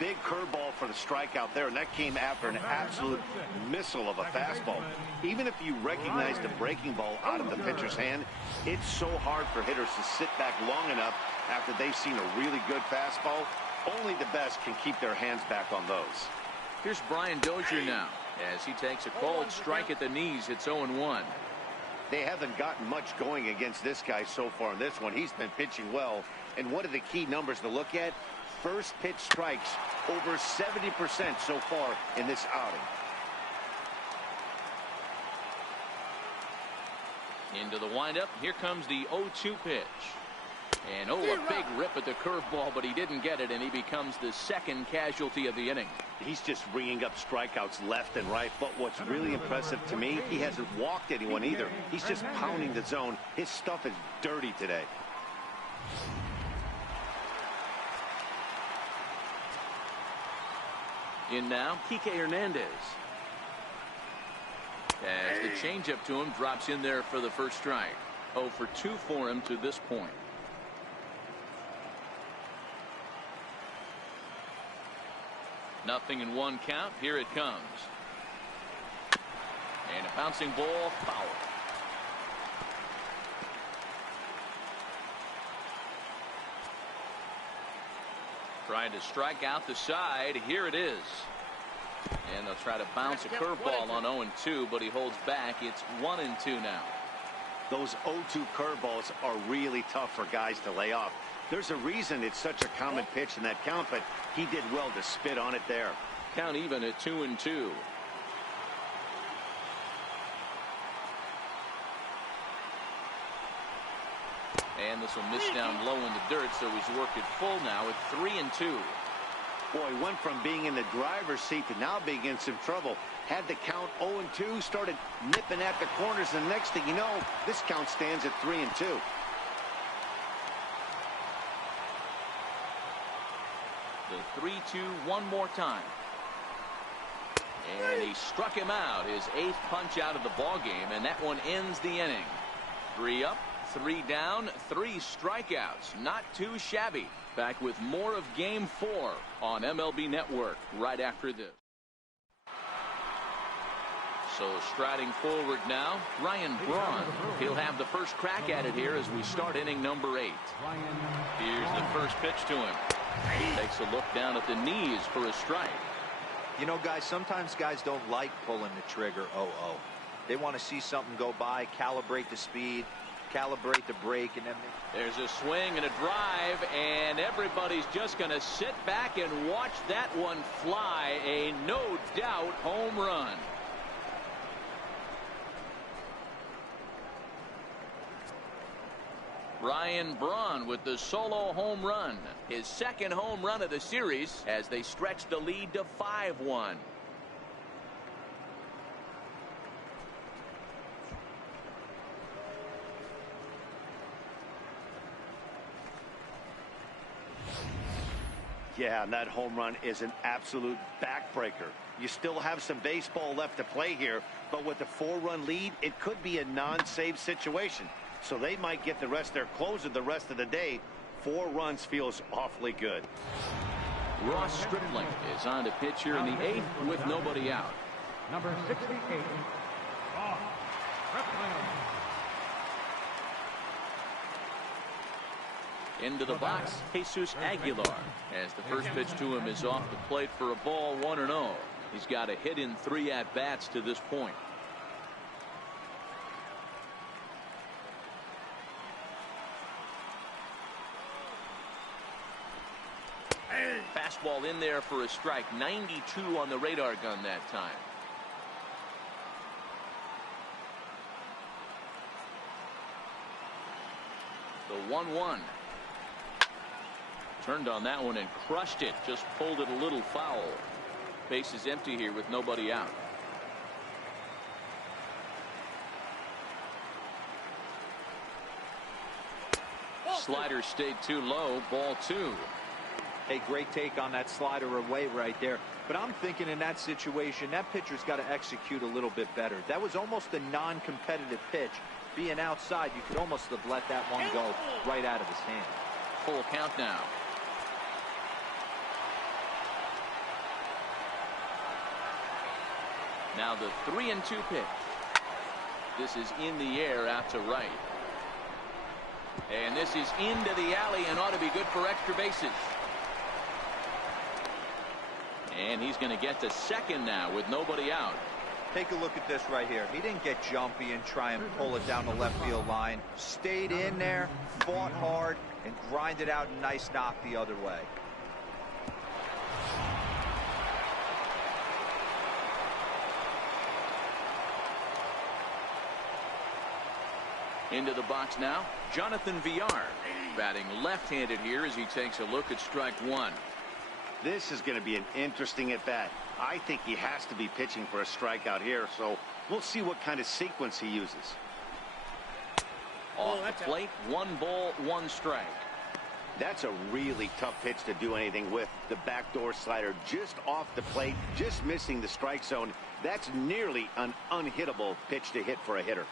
Big curveball for the strikeout there, and that came after an absolute missile of a fastball. Even if you recognize the breaking ball out of the pitcher's hand, it's so hard for hitters to sit back long enough after they've seen a really good fastball. Only the best can keep their hands back on those. Here's Brian Dozier now as he takes a cold strike at the knees. It's 0-1. They haven't gotten much going against this guy so far in this one. He's been pitching well, and one of the key numbers to look at, first pitch strikes over 70% so far in this outing. Into the windup. Here comes the 0-2 pitch. And a big rip at the curveball, but he didn't get it, and he becomes the second casualty of the inning. He's just ringing up strikeouts left and right, but what's really impressive to me, he hasn't walked anyone either. He's just pounding the zone. His stuff is dirty today. In now, Kike Hernandez. As the changeup to him drops in there for the first strike. 0 for 2 for him to this point. Nothing in 1 count. Here it comes. And a bouncing ball, foul. Trying to strike out the side. Here it is. And they'll try to bounce a curveball on 0-2, but he holds back. It's 1-2 now. Those 0-2 curveballs are really tough for guys to lay off. There's a reason it's such a common pitch in that count, but he did well to spit on it there. Count even at 2-2. And this will miss down low in the dirt, so he's worked it full now at 3-2. Boy, went from being in the driver's seat to now being in some trouble. Had the count 0-2, started nipping at the corners, and the next thing you know, this count stands at 3-2. The 3-2 one more time. And he struck him out, his 8th punch out of the ball game, and that one ends the inning. 3 up, 3 down, 3 strikeouts. Not too shabby. Back with more of Game 4 on MLB Network right after this. So striding forward now, Ryan Braun. He'll have the first crack at it here as we start inning number 8. Here's the first pitch to him. He takes a look down at the knees for a strike. You know, guys, sometimes guys don't like pulling the trigger 0-0. They want to see something go by, calibrate the speed, calibrate the brake, and then there's a swing and a drive, and everybody's just going to sit back and watch that one fly. A no doubt home run. Ryan Braun with the solo home run, his 2nd home run of the series as they stretch the lead to 5-1. Yeah, and that home run is an absolute backbreaker. You still have some baseball left to play here, but with a 4-run lead, it could be a non-save situation. So they might get the rest their closer the rest of the day. 4 runs feels awfully good. Ross Stripling is on to pitch here in the 8th with nobody out. Number 68, Ross Stripling. Into the box, Jesus Aguilar, as the first pitch to him is off the plate for a ball, 1-0. He's got a hit in 3 at-bats to this point. Fastball in there for a strike. 92 on the radar gun that time. The 1-1. Turned on that one and crushed it. Just pulled it a little foul. Base is empty here with nobody out. Slider stayed too low. Ball 2. Hey, great take on that slider away right there. But I'm thinking in that situation, that pitcher's got to execute a little bit better. That was almost a non-competitive pitch. Being outside, you could almost have let that one go right out of his hand. Full count now. Now the 3-2 pitch. This is in the air out to right. And this is into the alley and ought to be good for extra bases. And he's going to get to second now with nobody out. Take a look at this right here. He didn't get jumpy and try and pull it down the left field line. Stayed in there, fought hard, and grinded out a nice knock the other way. Into the box now, Jonathan Villar, batting left-handed here as he takes a look at strike 1. This is going to be an interesting at-bat. I think he has to be pitching for a strikeout here, so we'll see what kind of sequence he uses. Off the plate, 1 ball, 1 strike. That's a really tough pitch to do anything with. The backdoor slider just off the plate, just missing the strike zone. That's nearly an unhittable pitch to hit for a hitter.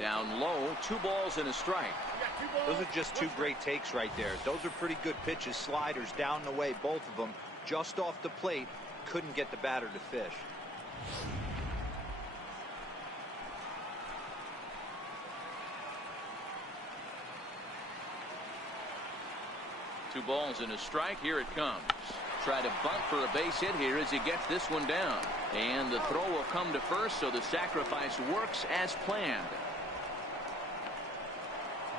Down low, 2 balls and a strike. Those are just 2 great takes right there. Those are pretty good pitches. Sliders down the way, both of them. Just off the plate, couldn't get the batter to fish. Two balls and a strike. Here it comes. Try to bunt for a base hit here as he gets this one down. And the throw will come to first, so the sacrifice works as planned.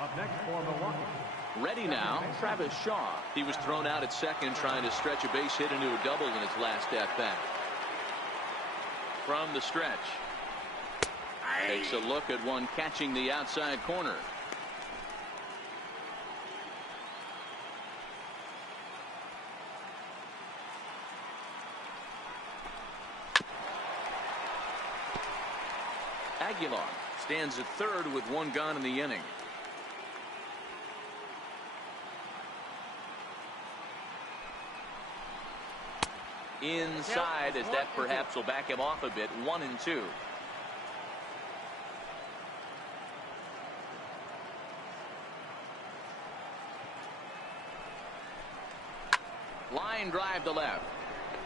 Up next for Milwaukee. Ready now, Travis Shaw. He was thrown out at second trying to stretch a base hit into a double in his last at-bat. From the stretch. Takes a look at one catching the outside corner. Aguilar stands at third with 1 gone in the inning. Inside, as that perhaps will back him off a bit. 1-2. Line drive to left.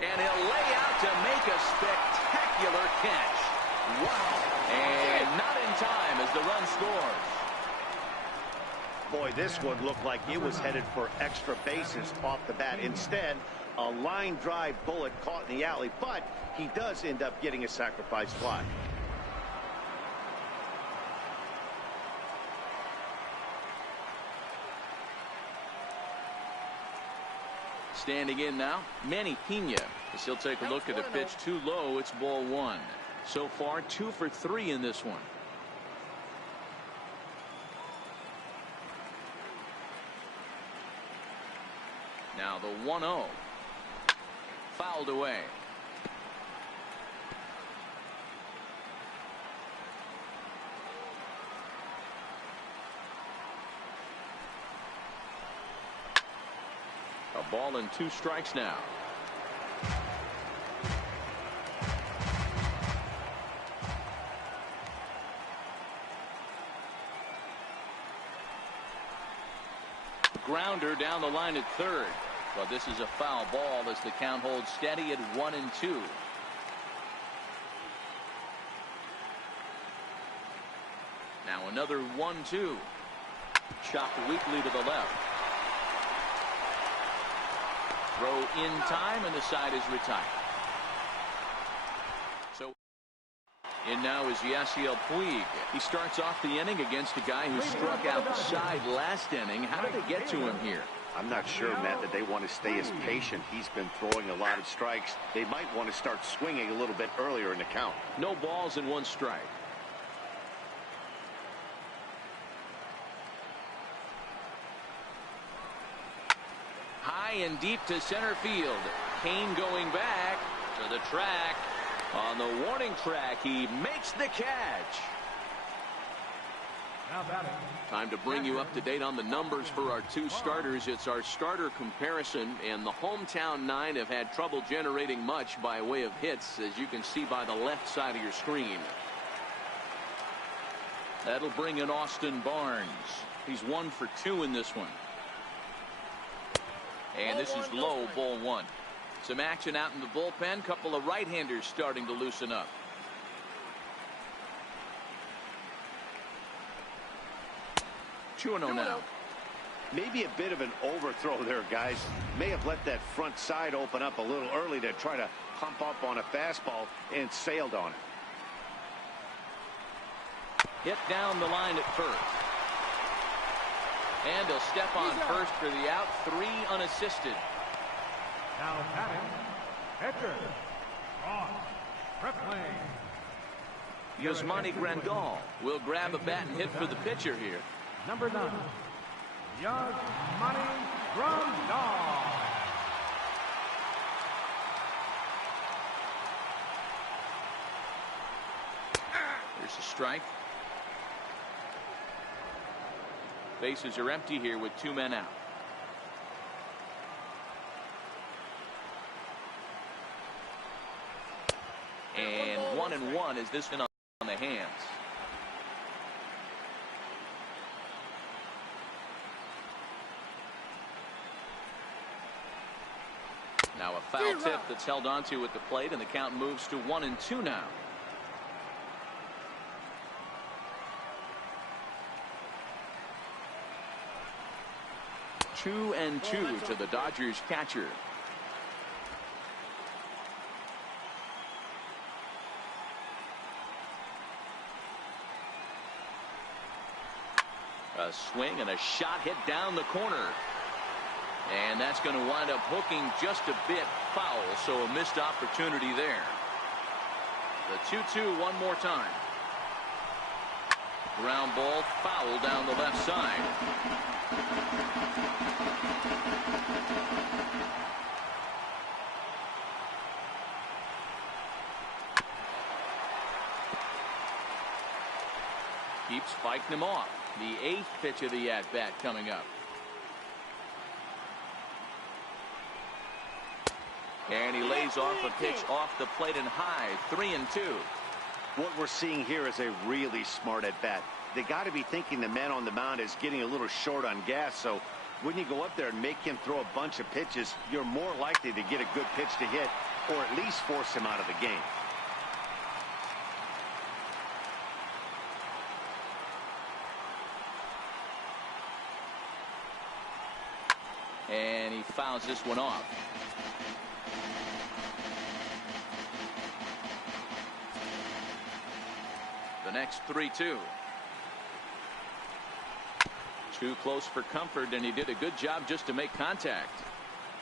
And he'll lay out to make a spectacular catch. Wow. And not in time as the run scores. Boy, this one looked like it was headed for extra bases off the bat. Instead, a line drive bullet caught in the alley, but he does end up getting a sacrifice fly. Standing in now, Manny Pena. As he'll take a look at the pitch too low. It's ball 1. So far 2 for 3 in this one. Now the 1-0. Fouled away. A ball and 2 strikes now. Grounder down the line at third. But this is a foul ball as the count holds steady at 1-2. Now another 1-2. Chopped weakly to the left. Throw in time, and the side is retired. So in now is Yasiel Puig. He starts off the inning against a guy who struck outside last inning. How did they get to him here? I'm not sure, Matt, that they want to stay as patient. He's been throwing a lot of strikes. They might want to start swinging a little bit earlier in the count. No balls and 1 strike. High and deep to center field. Kane going back to the track. On the warning track, he makes the catch. Time to bring you up to date on the numbers for our 2 starters. It's our starter comparison, and the hometown 9 have had trouble generating much by way of hits, as you can see by the left side of your screen. That'll bring in Austin Barnes. He's 1 for 2 in this one. And this is low, ball 1. Some action out in the bullpen. Couple of right-handers starting to loosen up. Now. Maybe a bit of an overthrow there, guys. May have let that front side open up a little early to try to pump up on a fastball and sailed on it. Hit down the line at first. And he'll step on first for the out. 3 unassisted. Now batting, pitcher, Ross Stripling. Yasmani Grandal will grab a bat and hit for the pitcher here. Number 9, Yasmani Grandal. There's a strike. Bases are empty here with 2 men out. And 1-1 is this one on the hands. Now a foul tip that's held onto at the plate, and the count moves to 1-2 now. Two and two to the Dodgers catcher. A swing and a shot hit down the corner. And that's going to wind up hooking just a bit foul, so a missed opportunity there. The 2-2 one more time. Ground ball foul down the left side. Keeps fighting him off. The 8th pitch of the at-bat coming up. And he lays off a pitch off the plate and high. 3-2. What we're seeing here is a really smart at-bat. They got to be thinking the man on the mound is getting a little short on gas, so when you go up there and make him throw a bunch of pitches, you're more likely to get a good pitch to hit, or at least force him out of the game. And he fouls this one off. The next 3-2. Too close for comfort, and he did a good job just to make contact.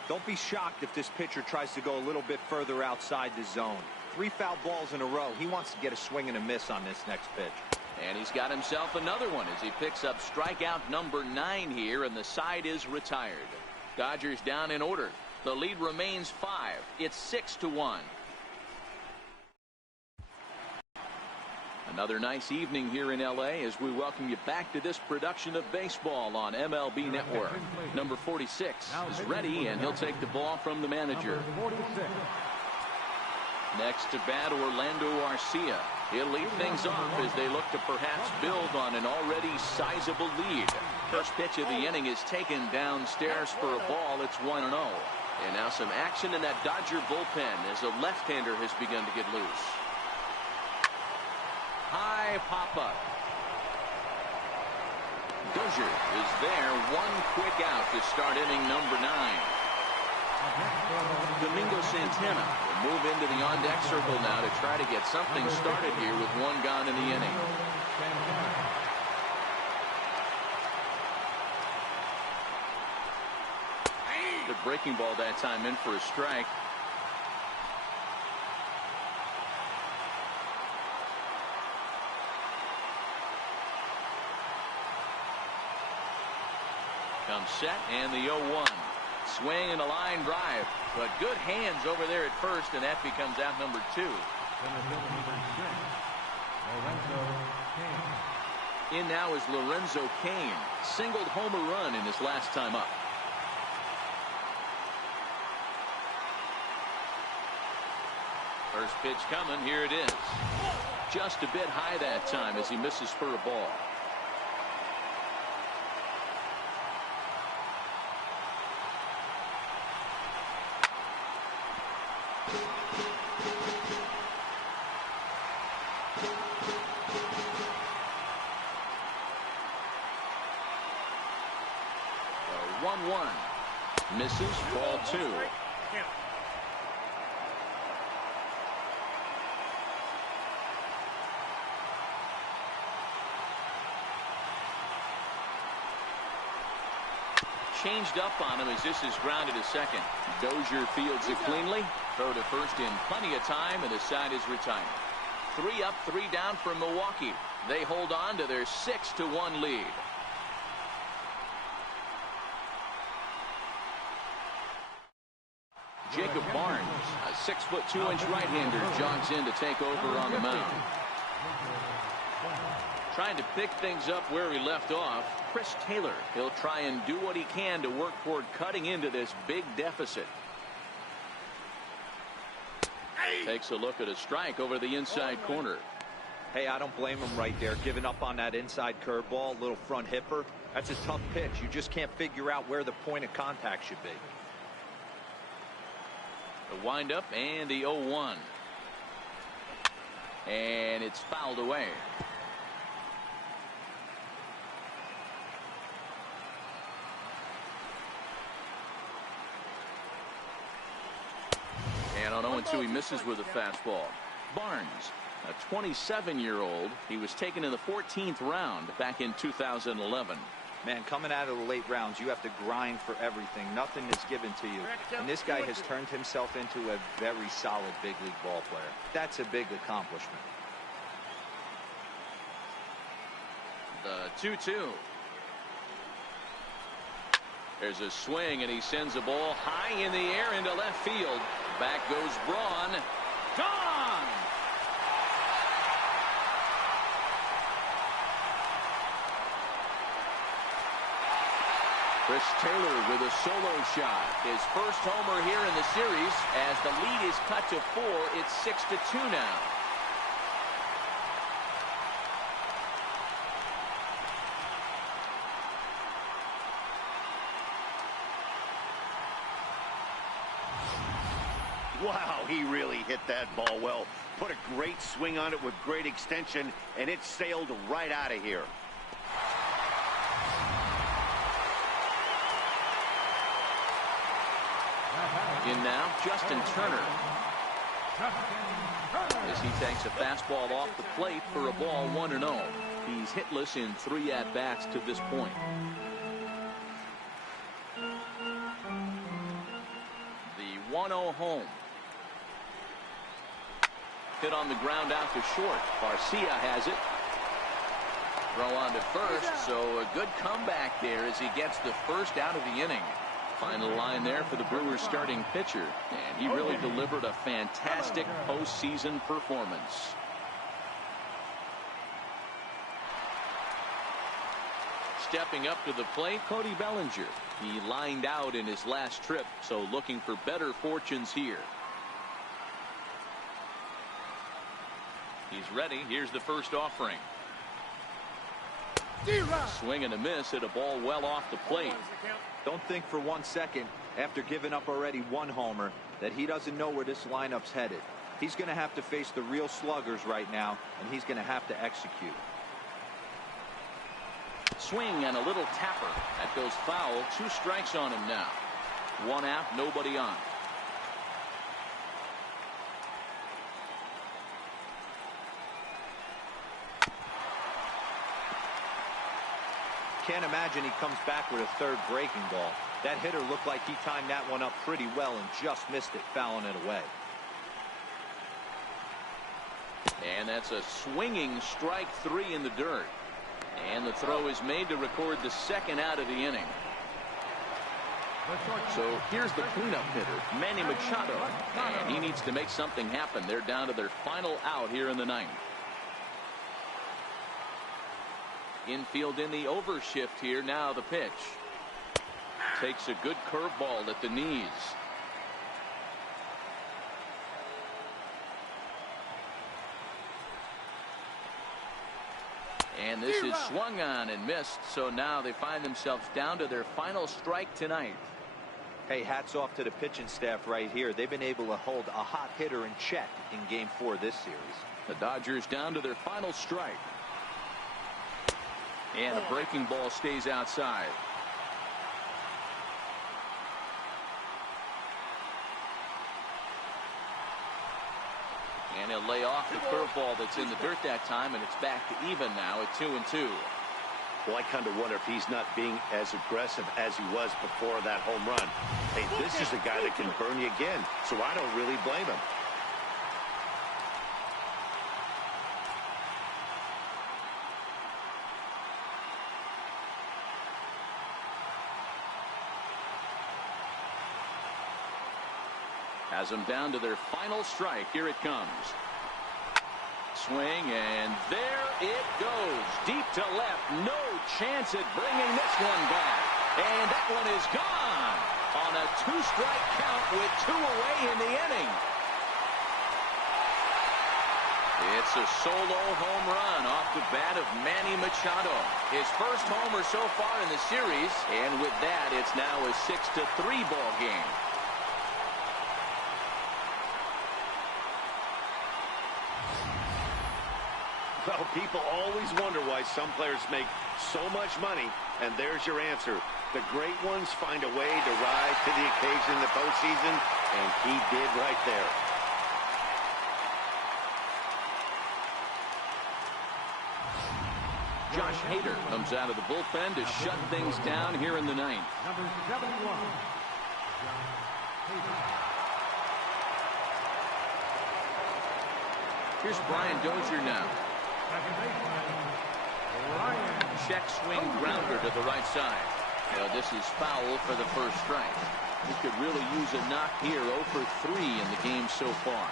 Don't be shocked if this pitcher tries to go a little bit further outside the zone. 3 foul balls in a row. He wants to get a swing and a miss on this next pitch. And he's got himself another one as he picks up strikeout number 9 here, and the side is retired. Dodgers down in order. The lead remains 5. It's 6-1. Another nice evening here in L.A. as we welcome you back to this production of baseball on MLB Network. Number 46 is ready, and he'll take the ball from the manager. Next to bat, Orlando Arcia. He'll lead things off as they look to perhaps build on an already sizable lead. First pitch of the inning is taken downstairs for a ball. It's 1-0. And now some action in that Dodger bullpen as a left-hander has begun to get loose. High pop-up. Dozier is there. One quick out to start inning number 9. Domingo Santana will move into the on-deck circle now to try to get something started here with 1 gone in the inning. The breaking ball that time in for a strike. Comes set, and the 0-1. Swing and a line drive, but good hands over there at first, and that becomes out number 2. In now is Lorenzo Cain. Singled homer run in his last time up. First pitch coming. Here it is. Just a bit high that time as he misses for a ball. The 1-1 misses, ball 2. Changed up on him as this is grounded to second. Dozier fields it cleanly. Throw to first in plenty of time, and the side is retired. 3 up, 3 down for Milwaukee. They hold on to their 6-1 lead. Jacob Barnes, a 6'2" right-hander, jogs in to take over on the mound. Trying to pick things up where he left off. Chris Taylor. He'll try and do what he can to work toward cutting into this big deficit. Takes a look at a strike over the inside corner. Hey, I don't blame him right there. Giving up on that inside curveball, little front hipper. That's a tough pitch. You just can't figure out where the point of contact should be. The windup and the 0-1. And it's fouled away. And on 0-2 he misses with a fastball. Barnes, a 27-year-old. He was taken in the 14th round back in 2011. Man, coming out of the late rounds, you have to grind for everything. Nothing is given to you. And this guy has turned himself into a very solid big league ball player. That's a big accomplishment. The 2-2. There's a swing, and he sends a ball high in the air into left field. Back goes Braun. Gone! Chris Taylor with a solo shot. His first homer here in the series. As the lead is cut to 4, it's 6-2 now. Wow, he really hit that ball well. Put a great swing on it with great extension, and it sailed right out of here. In now, Justin Turner. As he takes a fastball off the plate for a ball 1-0. He's hitless in 3 at-bats to this point. The 1-0 home. Hit on the ground out to short. Garcia has it. Throw on to first, so a good comeback there as he gets the first out of the inning. Final line there for the Brewers starting pitcher, and he really delivered a fantastic postseason performance. Stepping up to the plate, Cody Bellinger. He lined out in his last trip, so looking for better fortunes here. He's ready. Here's the first offering. Swing and a miss at a ball well off the plate. Don't think for 1 second, after giving up already 1 homer, that he doesn't know where this lineup's headed. He's going to have to face the real sluggers right now, and he's going to have to execute. Swing and a little tapper. That goes foul. 2 strikes on him now. 1 out, nobody on. Can't imagine he comes back with a 3rd breaking ball. That hitter looked like he timed that one up pretty well and just missed it, fouling it away. And that's a swinging strike 3 in the dirt. And the throw is made to record the 2nd out of the inning. So here's the cleanup hitter, Manny Machado. And he needs to make something happen. They're down to their final out here in the 9th. Infield in the overshift here. Now the pitch. Takes a good curveball at the knees. And this is swung on and missed. So now they find themselves down to their final strike tonight. Hey, hats off to the pitching staff right here. They've been able to hold a hot hitter in check in Game 4 of this series. The Dodgers down to their final strike. And the breaking ball stays outside. And he'll lay off the curveball that's in the dirt that time, and it's back to even now at 2-2. Well, I kind of wonder if he's not being as aggressive as he was before that home run. Hey, this is a guy that can burn you again, so I don't really blame him. Has them down to their final strike. Here it comes. Swing, and there it goes. Deep to left. No chance wants it, bringing this one back. And that one is gone on a 2-strike count with 2 away in the inning. It's a solo home run off the bat of Manny Machado. His first homer so far in the series. And with that, it's now a 6-3 ball game. Well, people always wonder why some players make so much money, and there's your answer. The great ones find a way to rise to the occasion in the postseason, and he did right there. Josh Hader comes out of the bullpen to shut things down here in the ninth. Number 71. Here's Brian Dozier now. Second baseman, Ryan. Check swing grounder to the right side. This is foul for the first strike. He could really use a knock here. 0 for 3 in the game so far.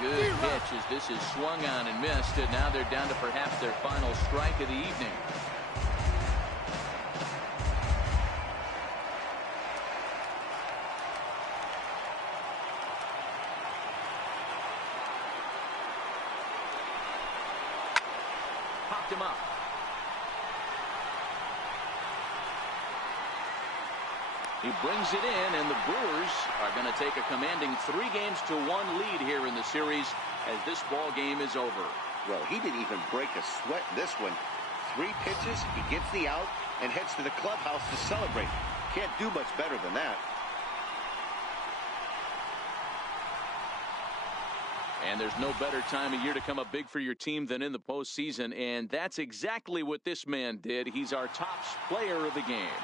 Good pitch as this is swung on and missed, and now they're down to perhaps their final strike of the evening. Popped him up. He brings it in, and the Brewers are going to take a commanding 3-1 lead here in the series as this ball game is over. Well, he didn't even break a sweat in this one. 3 pitches, he gets the out, and heads to the clubhouse to celebrate. Can't do much better than that. And there's no better time of year to come up big for your team than in the postseason, and that's exactly what this man did. He's our top player of the game.